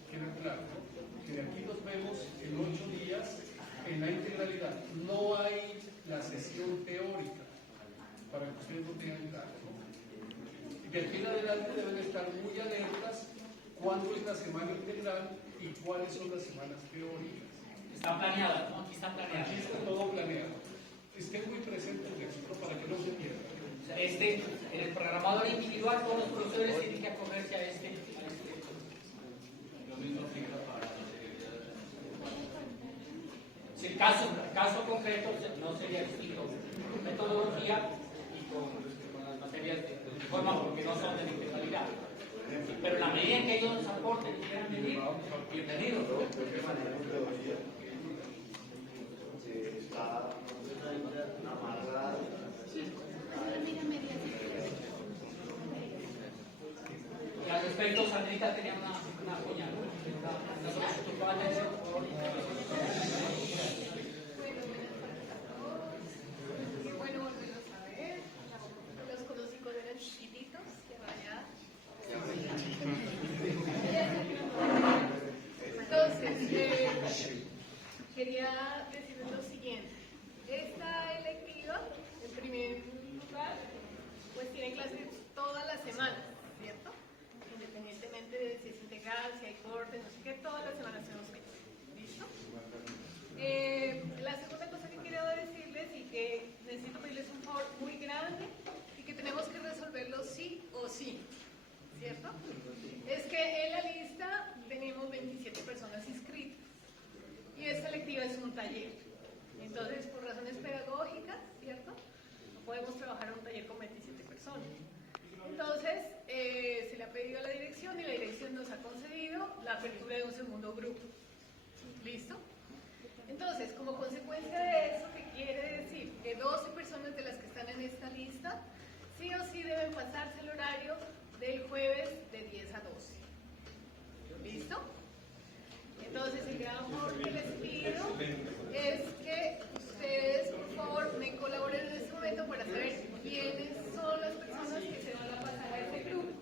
Queda claro, ¿no? Que de aquí nos vemos en 8 días en la integralidad. No hay la sesión teórica, para que ustedes lo tengan claro, ¿no? De aquí en adelante deben estar muy alertas cuándo es la semana integral y cuáles son las semanas teóricas. Está planeada, ¿no? Aquí está planeada. Aquí está todo planeado. Estén muy presentes en esto para que no se pierdan. O sea, en el programador individual, todos los profesores tienen que acogerse a este. Lo mismo aplica para las actividades. Si el caso concreto no sería distinto con metodología y con las materias de forma porque no son de integralidad. Pero en la medida en que ellos nos aporten y quieran venir, bienvenidos. Está amarrado. Y al respecto, Sandrita tenía una cuña, ¿no? Una solicitud para atención, por favor. Qué bueno volverlos a ver. Los conocí cuando eran chiquititos, que vaya. Entonces, quería decirles lo siguiente. Esta electiva, en primer lugar, pues tiene clases todas las semanas, ¿cierto? Independientemente de si es integral, si hay cortes, no sé qué, todas las semanas tenemos que. ¿Listo? La segunda cosa que quiero decirles y que necesito pedirles un favor muy grande y que tenemos que resolverlo sí o sí, ¿cierto? Es que en la lista tenemos 27 personas inscritas y esta electiva es un taller. Entonces, por razones pedagógicas, ¿cierto? No podemos trabajar en un taller con 27 personas. Entonces, se le ha pedido a la dirección y la dirección nos ha concedido la apertura de un segundo grupo. ¿Listo? Entonces, como consecuencia de eso, ¿qué quiere decir? Que 12 personas de las que están en esta lista, sí o sí deben pasarse el horario del jueves de 10 a 12. ¿Listo? Entonces, el gran favor que les pido es que ustedes, por favor, me colaboren en este momento para saber quiénes son las personas que se van a pasar a este grupo.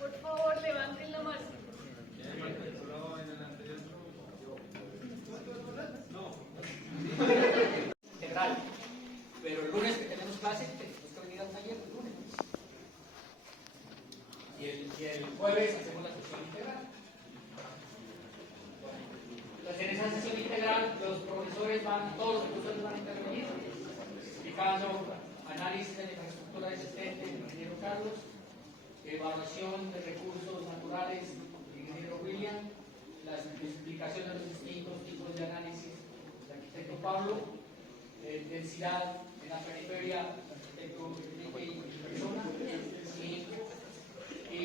Por favor, levanten la mano. Integral. Pero el lunes que tenemos clase, tenemos que venir al taller el lunes. Y el jueves hacemos la sesión integral. Entonces, en esa sesión integral, todos los profesores van a intervenir, explicando análisis de la infraestructura existente del ingeniero Carlos, evaluación de recursos naturales del ingeniero William, la explicación de los distintos tipos de análisis del arquitecto Pablo, densidad en la periferia del arquitecto Enrique y persona, y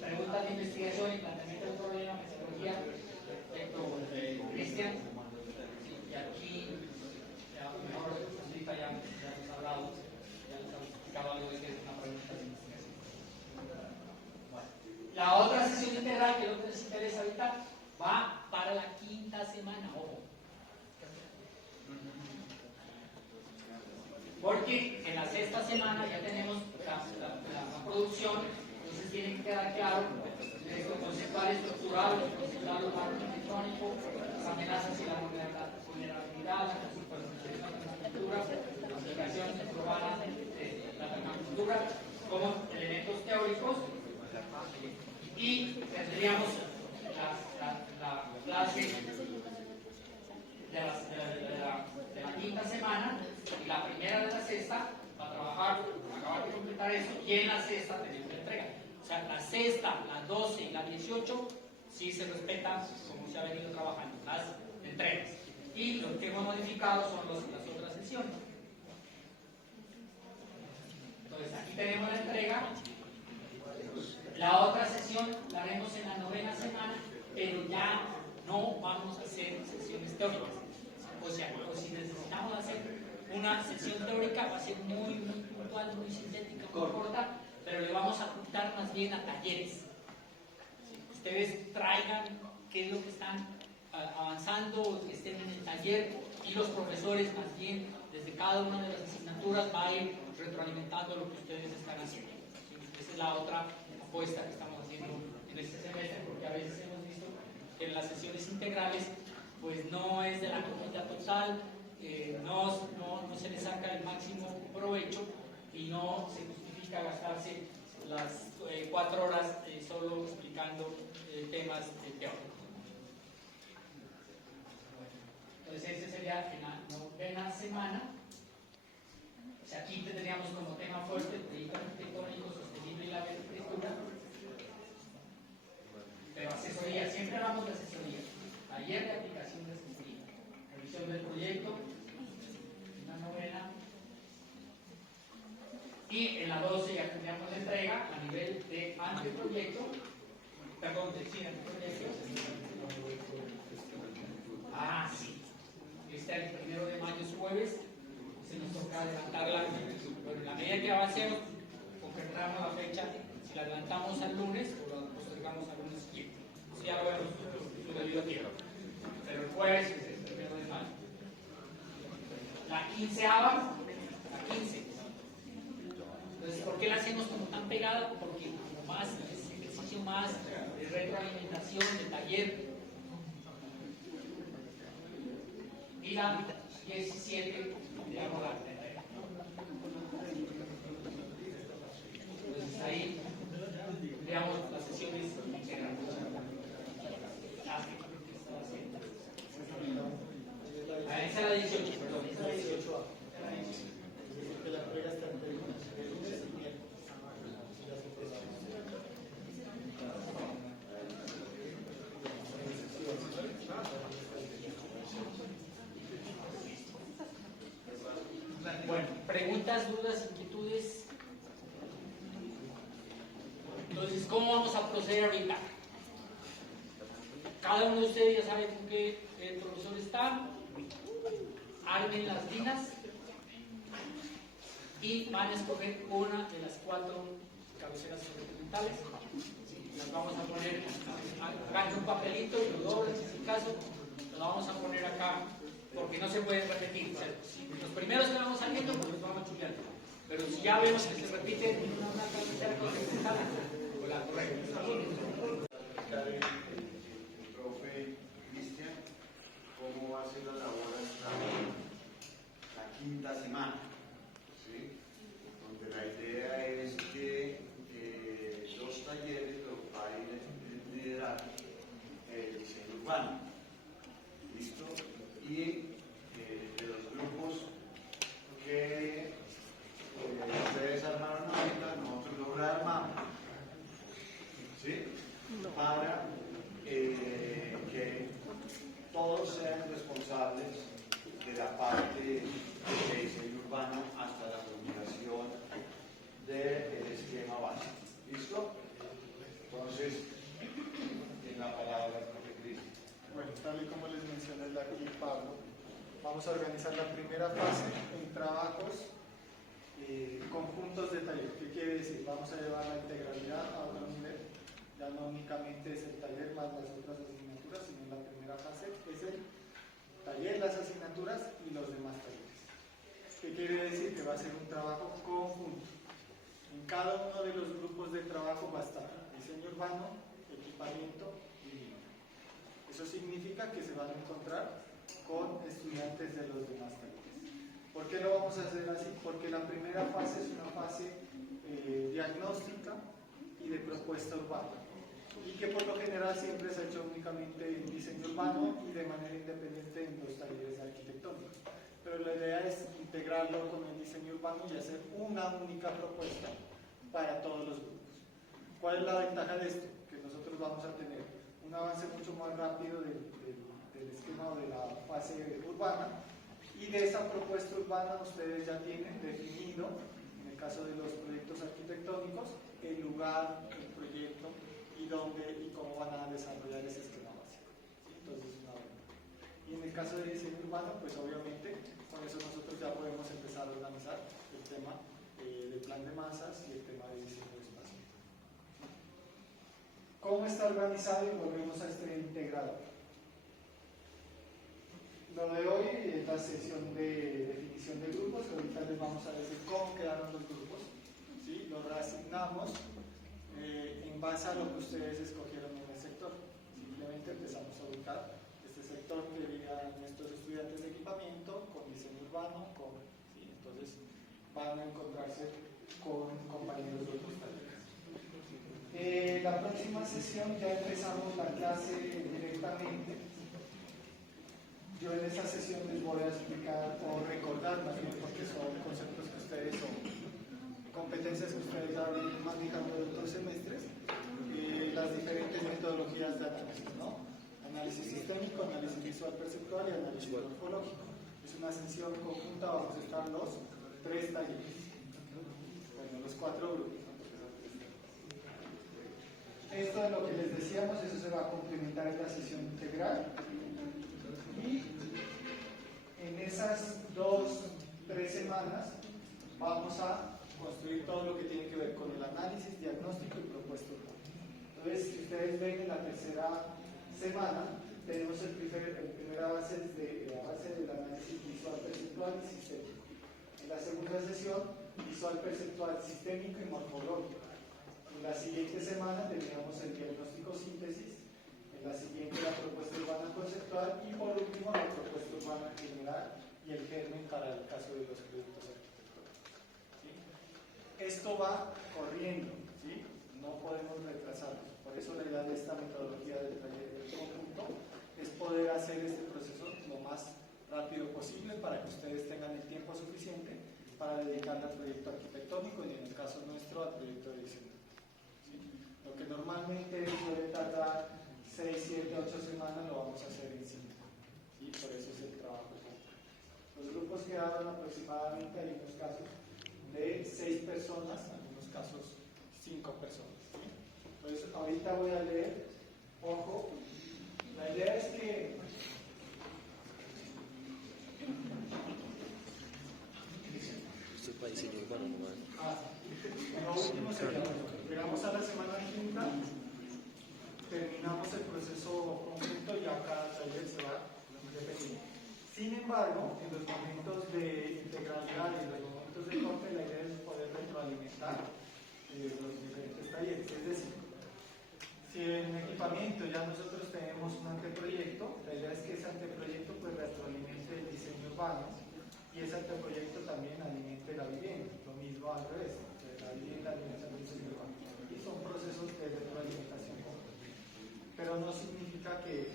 preguntas de investigación y planteamiento del problema, metodología, arquitecto Cristian, y aquí, mejor Sandrita ya nos ha hablado, ya nos ha explicado algo de que es una pregunta de investigación. Bueno, la otra sesión integral, que es lo que les interesa ahorita, va para la quinta semana, ojo. Porque en la sexta semana ya tenemos la producción, entonces tiene que quedar claro lo conceptual estructural, lo conceptual electrónico, las amenazas y la vulnerabilidad, la conceptualización de la infraestructura, la aplicación urbana de la permacultura como elementos teóricos, y tendríamos la clase de la quinta semana y la primera de la sexta para trabajar, acabar de completar eso, y en la sexta tenemos la entrega. O sea, la sexta, la 12 y la 18 sí se respetan como se ha venido trabajando, las entregas. Y lo que hemos modificado son las otras sesiones. Entonces, aquí tenemos la entrega. La otra sesión la haremos en la 9ª semana, pero ya no vamos a hacer sesiones teóricas. O sea, si necesitamos hacer una sesión teórica, va a ser muy puntual, muy sintética, muy corta, pero le vamos a apuntar más bien a talleres. Ustedes traigan qué es lo que están avanzando, que estén en el taller, y los profesores más bien, desde cada una de las asignaturas, va a ir retroalimentando lo que ustedes están haciendo. Esa es la otra apuesta que estamos haciendo en este semestre, porque a veces hemos visto que en las sesiones integrales pues no es de la comunidad total, no se le saca el máximo provecho y no se justifica gastarse las 4 horas solo explicando temas teóricos. Entonces este sería en la novena semana. O sea, aquí tendríamos como tema fuerte el proyecto arquitectónico sostenible y la arquitectura. Pero asesoría, siempre hablamos de asesoría. Taller de aplicación de asesoría. Revisión del proyecto, una novena. Y en la 12 ya tendríamos la entrega a nivel de anteproyecto. Perdón, de sí, anteproyecto. Ah, sí. Este el 1 de mayo es jueves. Se nos toca adelantarla. Bueno, en la medida que avancemos, concretamos la fecha. Si la adelantamos al lunes o la postergamos al lunes siguiente. Si ya lo vemos su debido tiempo. Pero el jueves es el 1 de mayo. La 15ª, la 15. Entonces, ¿por qué la hacemos como tan pegada? Porque como más, es ejercicio más de retroalimentación, de taller. Y la 17, digamos, la entrega. Entonces, ahí, veamos las sesiones integrales. Esa era la 18, perdón. Esa era la 18. Bueno, preguntas, dudas, inquietudes. Entonces, ¿cómo vamos a proceder ahorita? Cada uno de ustedes ya sabe con qué el profesor está. Armen las líneas y van a escoger una de las 4 cabeceras documentales. Las vamos a poner, agarren un papelito y lo doblen, si es el caso, lo vamos a poner acá porque no se puede repetir. O sea, si los primeros que vamos saliendo, pues los vamos chuleando. Pero si ya vemos que se repite una cabecera documental, pues la correcta. Profe Cristian, ¿cómo va a ser la labor hasta la 5ª semana? ¿Sí? Donde la idea es que los talleres los va a liderar el diseño urbano. ¿Listo? Y de los grupos que ustedes armaron ahorita, nosotros los rearmamos. ¿Sí? Para que todos sean responsables de la parte de diseño urbano hasta la culminación del esquema básico. ¿Listo? Entonces, en la palabra el profe Cristian. Bueno, tal y como les mencioné aquí Pablo, vamos a organizar la primera fase en trabajos conjuntos de taller. ¿Qué quiere decir? Vamos a llevar la integralidad a otro nivel. Ya no únicamente es el taller más las otras asignaturas, sino la primera fase es el taller, las asignaturas y los demás talleres. ¿Qué quiere decir? Que va a ser un trabajo conjunto. En cada uno de los grupos de trabajo va a estar diseño urbano, equipamiento y línea. Eso significa que se van a encontrar con estudiantes de los demás talleres. ¿Por qué lo vamos a hacer así? Porque la primera fase es una fase diagnóstica y de propuesta urbana, y que por lo general siempre se ha hecho únicamente en diseño urbano y de manera independiente en los talleres arquitectónicos. Pero la idea es integrarlo con el diseño urbano y hacer una única propuesta para todos los grupos. ¿Cuál es la ventaja de esto? Que nosotros vamos a tener un avance mucho más rápido del esquema o de la fase urbana, y de esa propuesta urbana ustedes ya tienen definido, en el caso de los proyectos arquitectónicos, el lugar, el proyecto y dónde y cómo van a desarrollar ese esquema básico. Entonces, una ventaja. Y en el caso de diseño urbano, pues obviamente con eso nosotros ya podemos empezar a organizar el tema del plan de masas y el tema de diseño de espacio. ¿Cómo está organizado? Y volvemos a este integrador. Lo de hoy es la sesión de definición de grupos. Ahorita les vamos a decir cómo quedaron los grupos. ¿sí? Lo reasignamos en base a lo que ustedes escogieron en el sector. Simplemente empezamos a ubicar este sector que dirían nuestros estudiantes de equipamiento, con diseño urbano, ¿sí? Entonces van a encontrarse con compañeros de otros talleres. La próxima sesión ya empezamos la clase directamente. Yo en esa sesión les voy a explicar o recordar más bien, porque son conceptos que ustedes son competencias que ustedes ya vienen manejando de otros semestres, las diferentes metodologías de análisis, ¿no? Análisis sistémico, análisis visual perceptual y análisis morfológico. Es una sesión conjunta, vamos a estar los 3 talleres, bueno, los 4 grupos. Esto es lo que les decíamos, eso se va a complementar en la sesión integral. Y en esas 2-3 semanas vamos a construir todo lo que tiene que ver con el análisis, diagnóstico y propuesta urbana. Entonces, si ustedes ven en la tercera semana, tenemos la primera base del análisis visual, perceptual y sistémico. En la segunda sesión, visual, perceptual, sistémico y morfológico. En la siguiente semana teníamos el diagnóstico síntesis, en la siguiente la propuesta urbana conceptual y por último la propuesta urbana general y el germen para el caso de los proyectos arquitectónicos. ¿Sí? Esto va corriendo, ¿sí? No podemos retrasarnos. Por eso la idea de esta metodología del taller del conjunto es poder hacer este proceso lo más rápido posible para que ustedes tengan el tiempo suficiente para dedicarle al proyecto arquitectónico y en el caso nuestro al proyecto de diseño. ¿Sí? Lo que normalmente suele tardar 6, 7, 8 semanas lo vamos a hacer en 5. ¿Sí? Por eso es el trabajo. Los grupos quedaron aproximadamente, hay unos casos, de 6 personas, en algunos casos 5 personas. ¿Sí? Entonces, ahorita voy a leer, ojo, la idea es que Esto es para diseño urbano, ¿no? lo último sería, llegamos a la semana quinta, terminamos el proceso conjunto y ya cada taller se va independiente. Sin embargo, en los momentos de integralidad y en los momentos de corte, la idea es poder retroalimentar los diferentes talleres. Es decir, si en equipamiento ya nosotros tenemos un anteproyecto, la idea es que ese anteproyecto pues retroalimente el diseño urbano y ese anteproyecto también alimente la vivienda. Lo mismo al revés, la vivienda alimenta el diseño urbano. Y son procesos de retroalimentación conjunta. Pero no significa que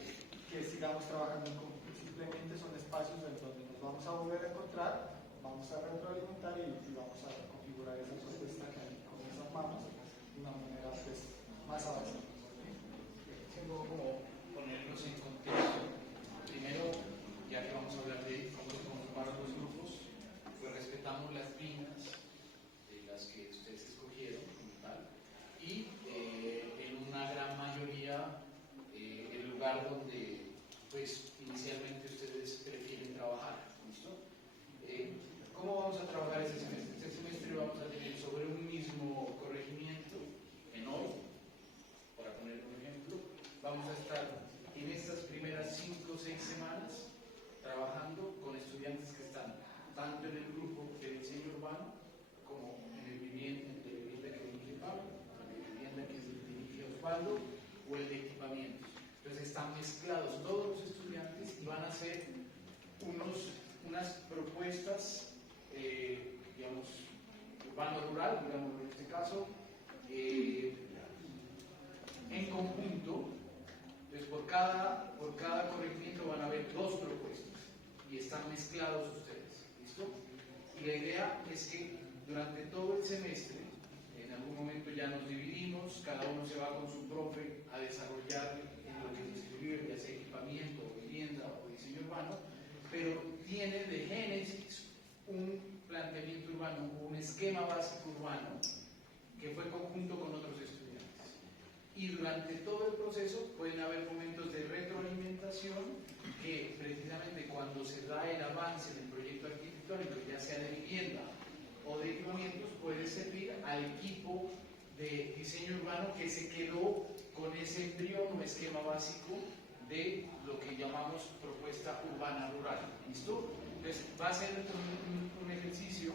sigamos trabajando en conjunto. Simplemente son espacios en donde nos vamos a volver a encontrar, vamos a retroalimentar y vamos a configurar esa propuesta que con eso armamos de una manera pues, más avanzada. Tengo como ponerlos en contexto. Primero, ya que vamos a hablar de cómo se conformaron los grupos, pues respetamos las líneas de las que ustedes escogieron como tal y en una gran mayoría el lugar donde pues inicialmente ustedes prefieren trabajar. ¿Listo? ¿Cómo vamos a trabajar este semestre? Este semestre vamos a tener sobre un mismo corregimiento en hoy, para poner un ejemplo. Vamos a estar en estas primeras 5 o 6 semanas trabajando con estudiantes que están tanto en el grupo de diseño urbano como en el vivienda que dirige Pablo, en el vivienda que dirige Osvaldo o el de equipamientos. Entonces están mezclados todos los estudiantes y van a hacer unas propuestas, digamos, urbano-rural, digamos en este caso, en conjunto. Entonces por cada corregimiento van a haber 2 propuestas y están mezclados ustedes. ¿Listo? Y la idea es que durante todo el semestre, en algún momento ya nos dividimos, cada uno se va con su profe a desarrollar en lo que se escribió, ya sea equipamiento, o vivienda o diseño urbano, pero tiene de génesis un planteamiento urbano, un esquema básico urbano que fue conjunto con otros estudiantes. Y durante todo el proceso pueden haber momentos de retroalimentación que precisamente cuando se da el avance del proyecto arquitectónico, ya sea de vivienda o de equipamientos, puede servir al equipo de diseño urbano que se quedó con ese embrión o esquema básico de lo que llamamos propuesta urbana rural. ¿Listo? Entonces va a ser un ejercicio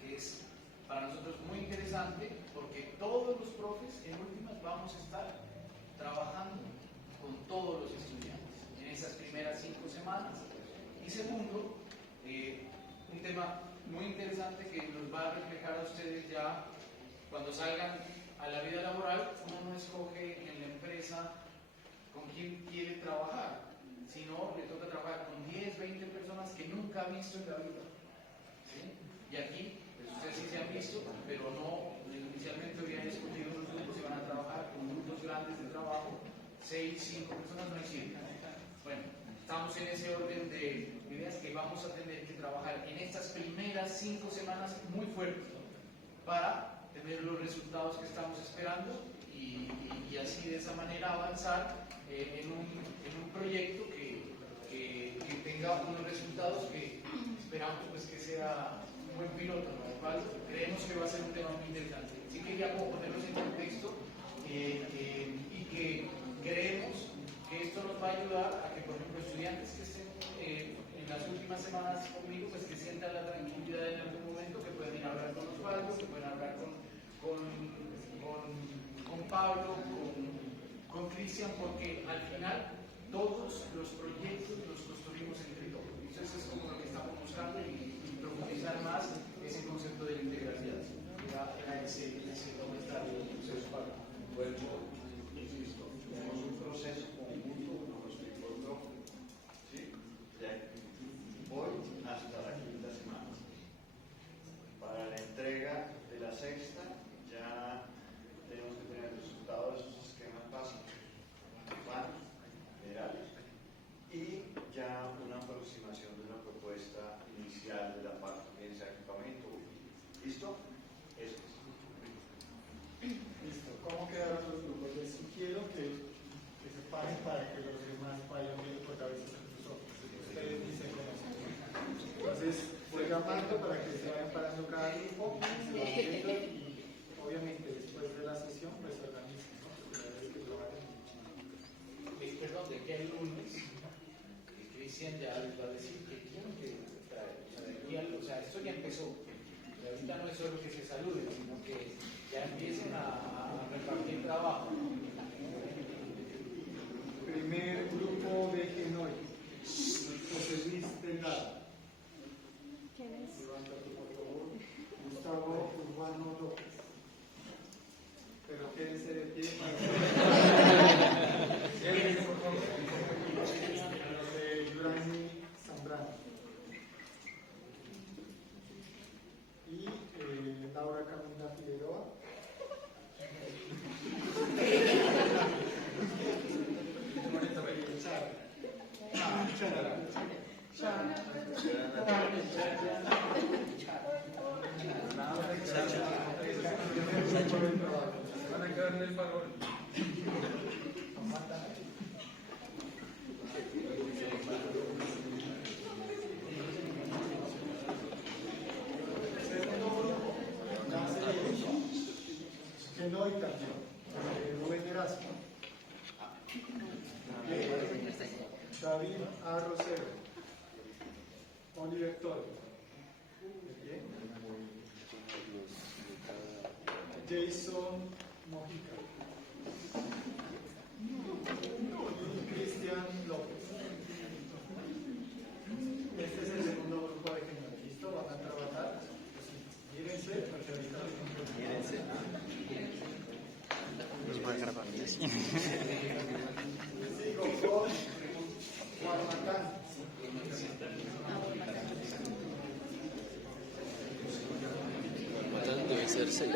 que es para nosotros muy interesante porque todos los profes en últimas vamos a estar trabajando con todos los estudiantes en esas primeras 5 semanas. Y segundo, un tema muy interesante que nos va a reflejar a ustedes ya cuando salgan a la vida laboral. Uno no escoge en la empresa con quién quiere trabajar, sino le toca trabajar con 10, 20 personas que nunca ha visto en la vida, ¿sí? Y aquí, pues ustedes sí se han visto, pero no, inicialmente habían escogido unos grupos y van a trabajar con grupos grandes de trabajo, 6, 5 personas, no existen. Bueno, estamos en ese orden de ideas que vamos a tener que trabajar en estas primeras 5 semanas muy fuertes para tener los resultados que estamos esperando y así de esa manera avanzar en un proyecto que tenga unos resultados que esperamos pues que sea un buen piloto, ¿no? El cual creemos que va a ser un tema muy interesante. Sí quería ponerlos en contexto y que creemos que esto nos va a ayudar a que, por ejemplo, estudiantes que estén en las últimas semanas conmigo, pues que sientan la tranquilidad en algún momento, que pueden ir a hablar con Osvaldo, que pueden hablar con Pablo, con Cristian, porque al final todos los proyectos los construimos entre todos. Entonces es como lo que estamos buscando y profundizar más ese concepto de la integralidad. Era ese comentario. Bueno, insisto, tenemos un proceso conjunto, como lo explicó el profe, ¿sí? De hoy hasta la 5ª semana. Para la entrega de la 6ª ya tenemos que tener el resultado de esos esquemas básicos, humanos, generales, y ya una aproximación de una propuesta inicial de la parte de equipamiento. ¿Listo? Eso es. Listo. ¿Cómo quedaron los grupos? Les sugiero que se paren para que los demás vayan viendo por cabezas con sus ojos. Ustedes dicen cómo son. Entonces, voy llamando para que se vayan parando cada grupo, se van viendo y obviamente después de la sesión pues se organizan, ¿no? Porque la verdad es que trabajan mucho. Perdón, de que el lunes Cristian ya les va a decir que quieren que traer, o sea, esto ya empezó. Y ahorita no es solo que se saluden, sino que ya empiecen a repartir trabajo. Primer grupo de Genoy. José Luis Delgado. ¿Quién es? Levántate, por favor. Gustavo Urbano López. Pero quédense de pie Yurani Zambrano. Y Laura Camila Figueroa. Van a quedar en el farol. Genoy también. Rubén Erasmo. David A. Rosero. Oliver Toro. Bien. Jason Mojica. Y Cristian López. Este es el segundo grupo de Genoy. ¿Listo? Van a trabajar. Mírense, porque ahorita mírense. Los voy a grabar. Sigo con Guarmatán. Matán debe ser 6.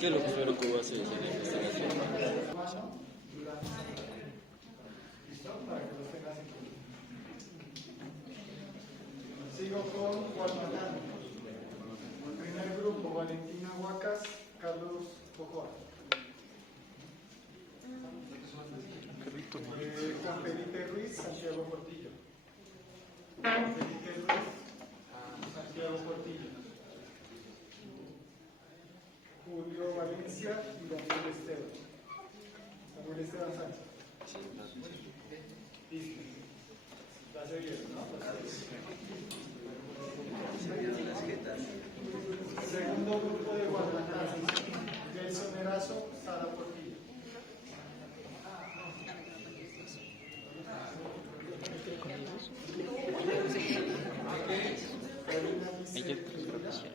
¿Qué es lo primero que voy a hacer en la investigación? ¿Listo? Para que los tengas en cuenta. Sigo con Guarmatán. Primer grupo, Valentina Huacas, Carlos Cojoa. Juan Felipe Ruiz, Santiago Portillo. Juan Felipe Ruiz, Santiago Portillo. Julio Valencia. Alicia y Daniel Esteban. Daniel Esteban Sánchez. Listo. La seguimos, ¿no? Segundo grupo de Guadalajara. Gelson Erazo, Sara Portillo. Ella es grabación.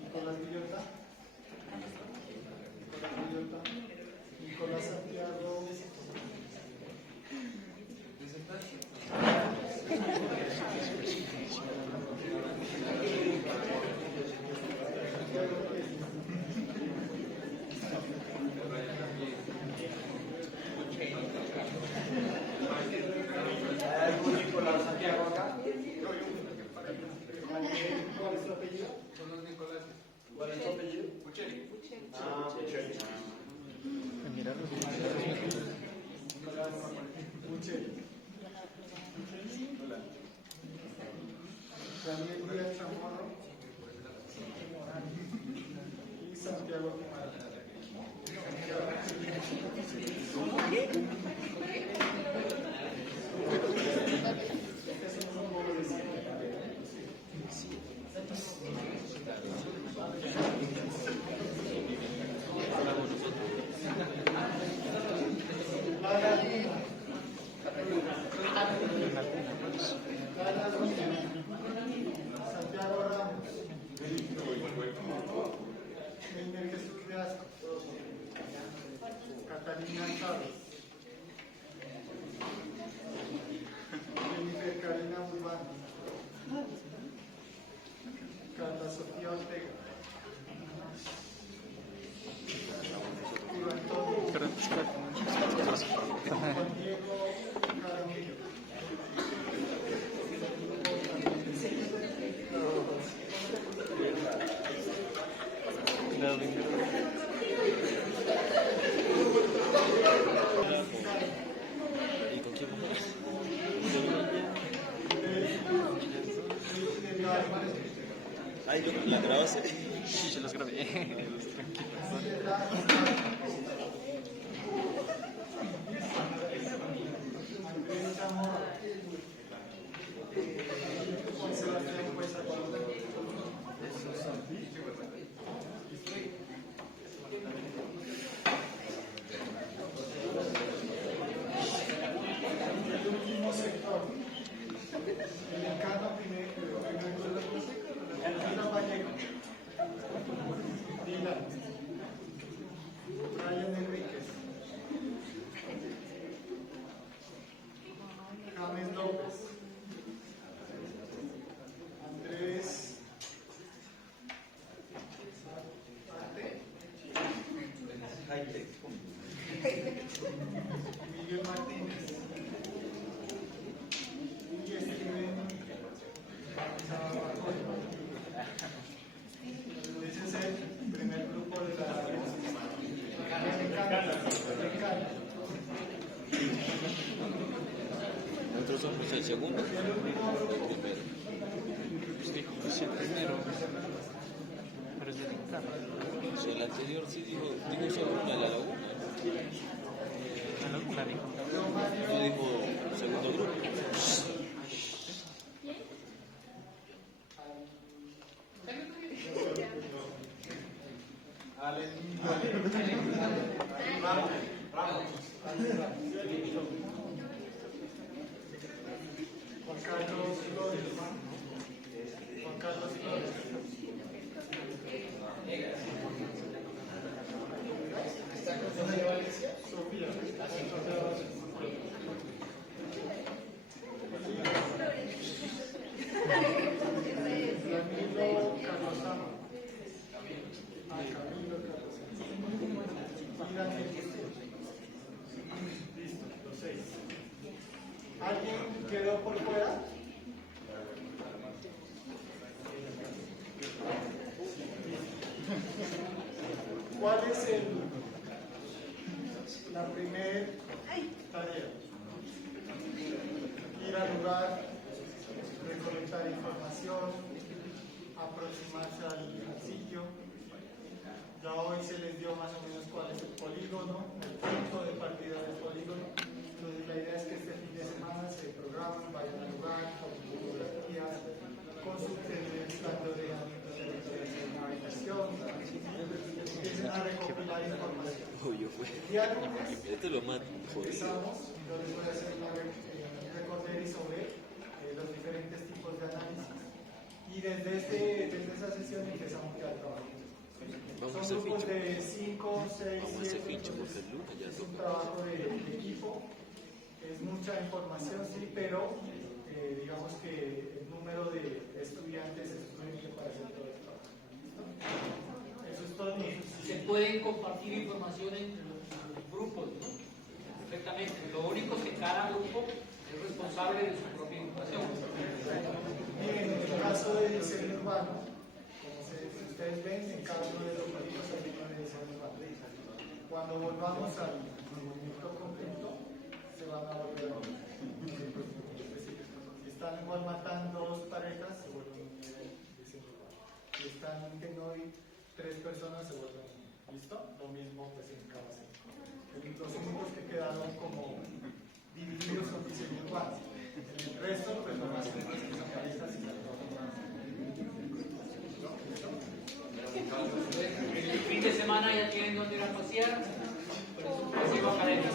Nicolás Villota. Nicolás Santiago. ¿Hay algún Nicolás Santiago acá? ¿Cuál es tu apellido? Son los Nicolás. ¿Cuál es tu apellido? Pucheri. Ah, Pucheri. Mira los Nicolás Pucheri. Daniel Díaz Chamorro y Santiago Kumara. Santiago Ramos. Meiner Jesús de Asco. Catalina Chávez. Jennifer Karina Urbán. Carla Sofía Ortega. Julio Antonio. Juan Diego Jaramillo. ¿Y con quién más? Ay, ¿la grabaste? Sí, se los grabé. El último sector. El Encarno primero. Elvira Vallejo. Dylan. Brian Enríquez. James López. Andrés. Miguel Martínez. Y Steven Zabarcón. Ese es el primer grupo de la Nosotros somos el segundo. El primero. Pues dijo que sí, el primero. Pero es de Rincón. Sí, el anterior sí dijo solo una, la laguna. La laguna dijo. No dijo segundo grupo. Juan Carlos Flores. Juan Carlos Flores. Sofía. Camilo Carlosama. Camilo Carlosama. Y Daniel. Listo, los 6. ¿Alguien quedó por fuera? ¿Cuál es la primera tarea? Ir al lugar, recolectar información, aproximarse al sitio, Ya hoy se les dio más o menos cuál es el polígono, el punto de partida del polígono. Entonces la idea es que este fin de semana se programen, vayan al lugar, con fotografías, consulten el plan de ordenamiento territorial de una habitación, empiecen a recopilar información. Obvio fue. El día lunes Este lo mato, jodido. empezamos, yo les voy a hacer un recorder sobre los diferentes tipos de análisis. Y desde esa sesión empezamos ya a trabajar. Vamos a Son hacer grupos ficha. de 5, 6, Vamos a hacer 7, ficha porque entonces el lunes ya es un toca. trabajo de equipo, es mucha información, sí, pero digamos que el número de estudiantes es suficiente para hacer todo el trabajo. ¿Listo? Eso es todo. Se pueden compartir información entre los grupos, ¿no? Perfectamente. Lo único es que cada grupo es responsable de su propia información. Bien, en el caso de diseño urbano, como si ustedes ven, en cada uno de los grupos hay uno de diseño urbano. Cuando volvamos al movimiento completo, se van a volver a ver. Si están igual matando dos parejas, se vuelven un nivel diseño urbano. Si están que no hay 3 personas, se vuelven un. ¿Listo? Lo mismo pues en cada centro. Los únicos que quedaron como divididos son diseño urbano. El resto, pues lo más que son parejas y la El fin de semana ya tienen dónde ir a pasear, pero es un paseo académico.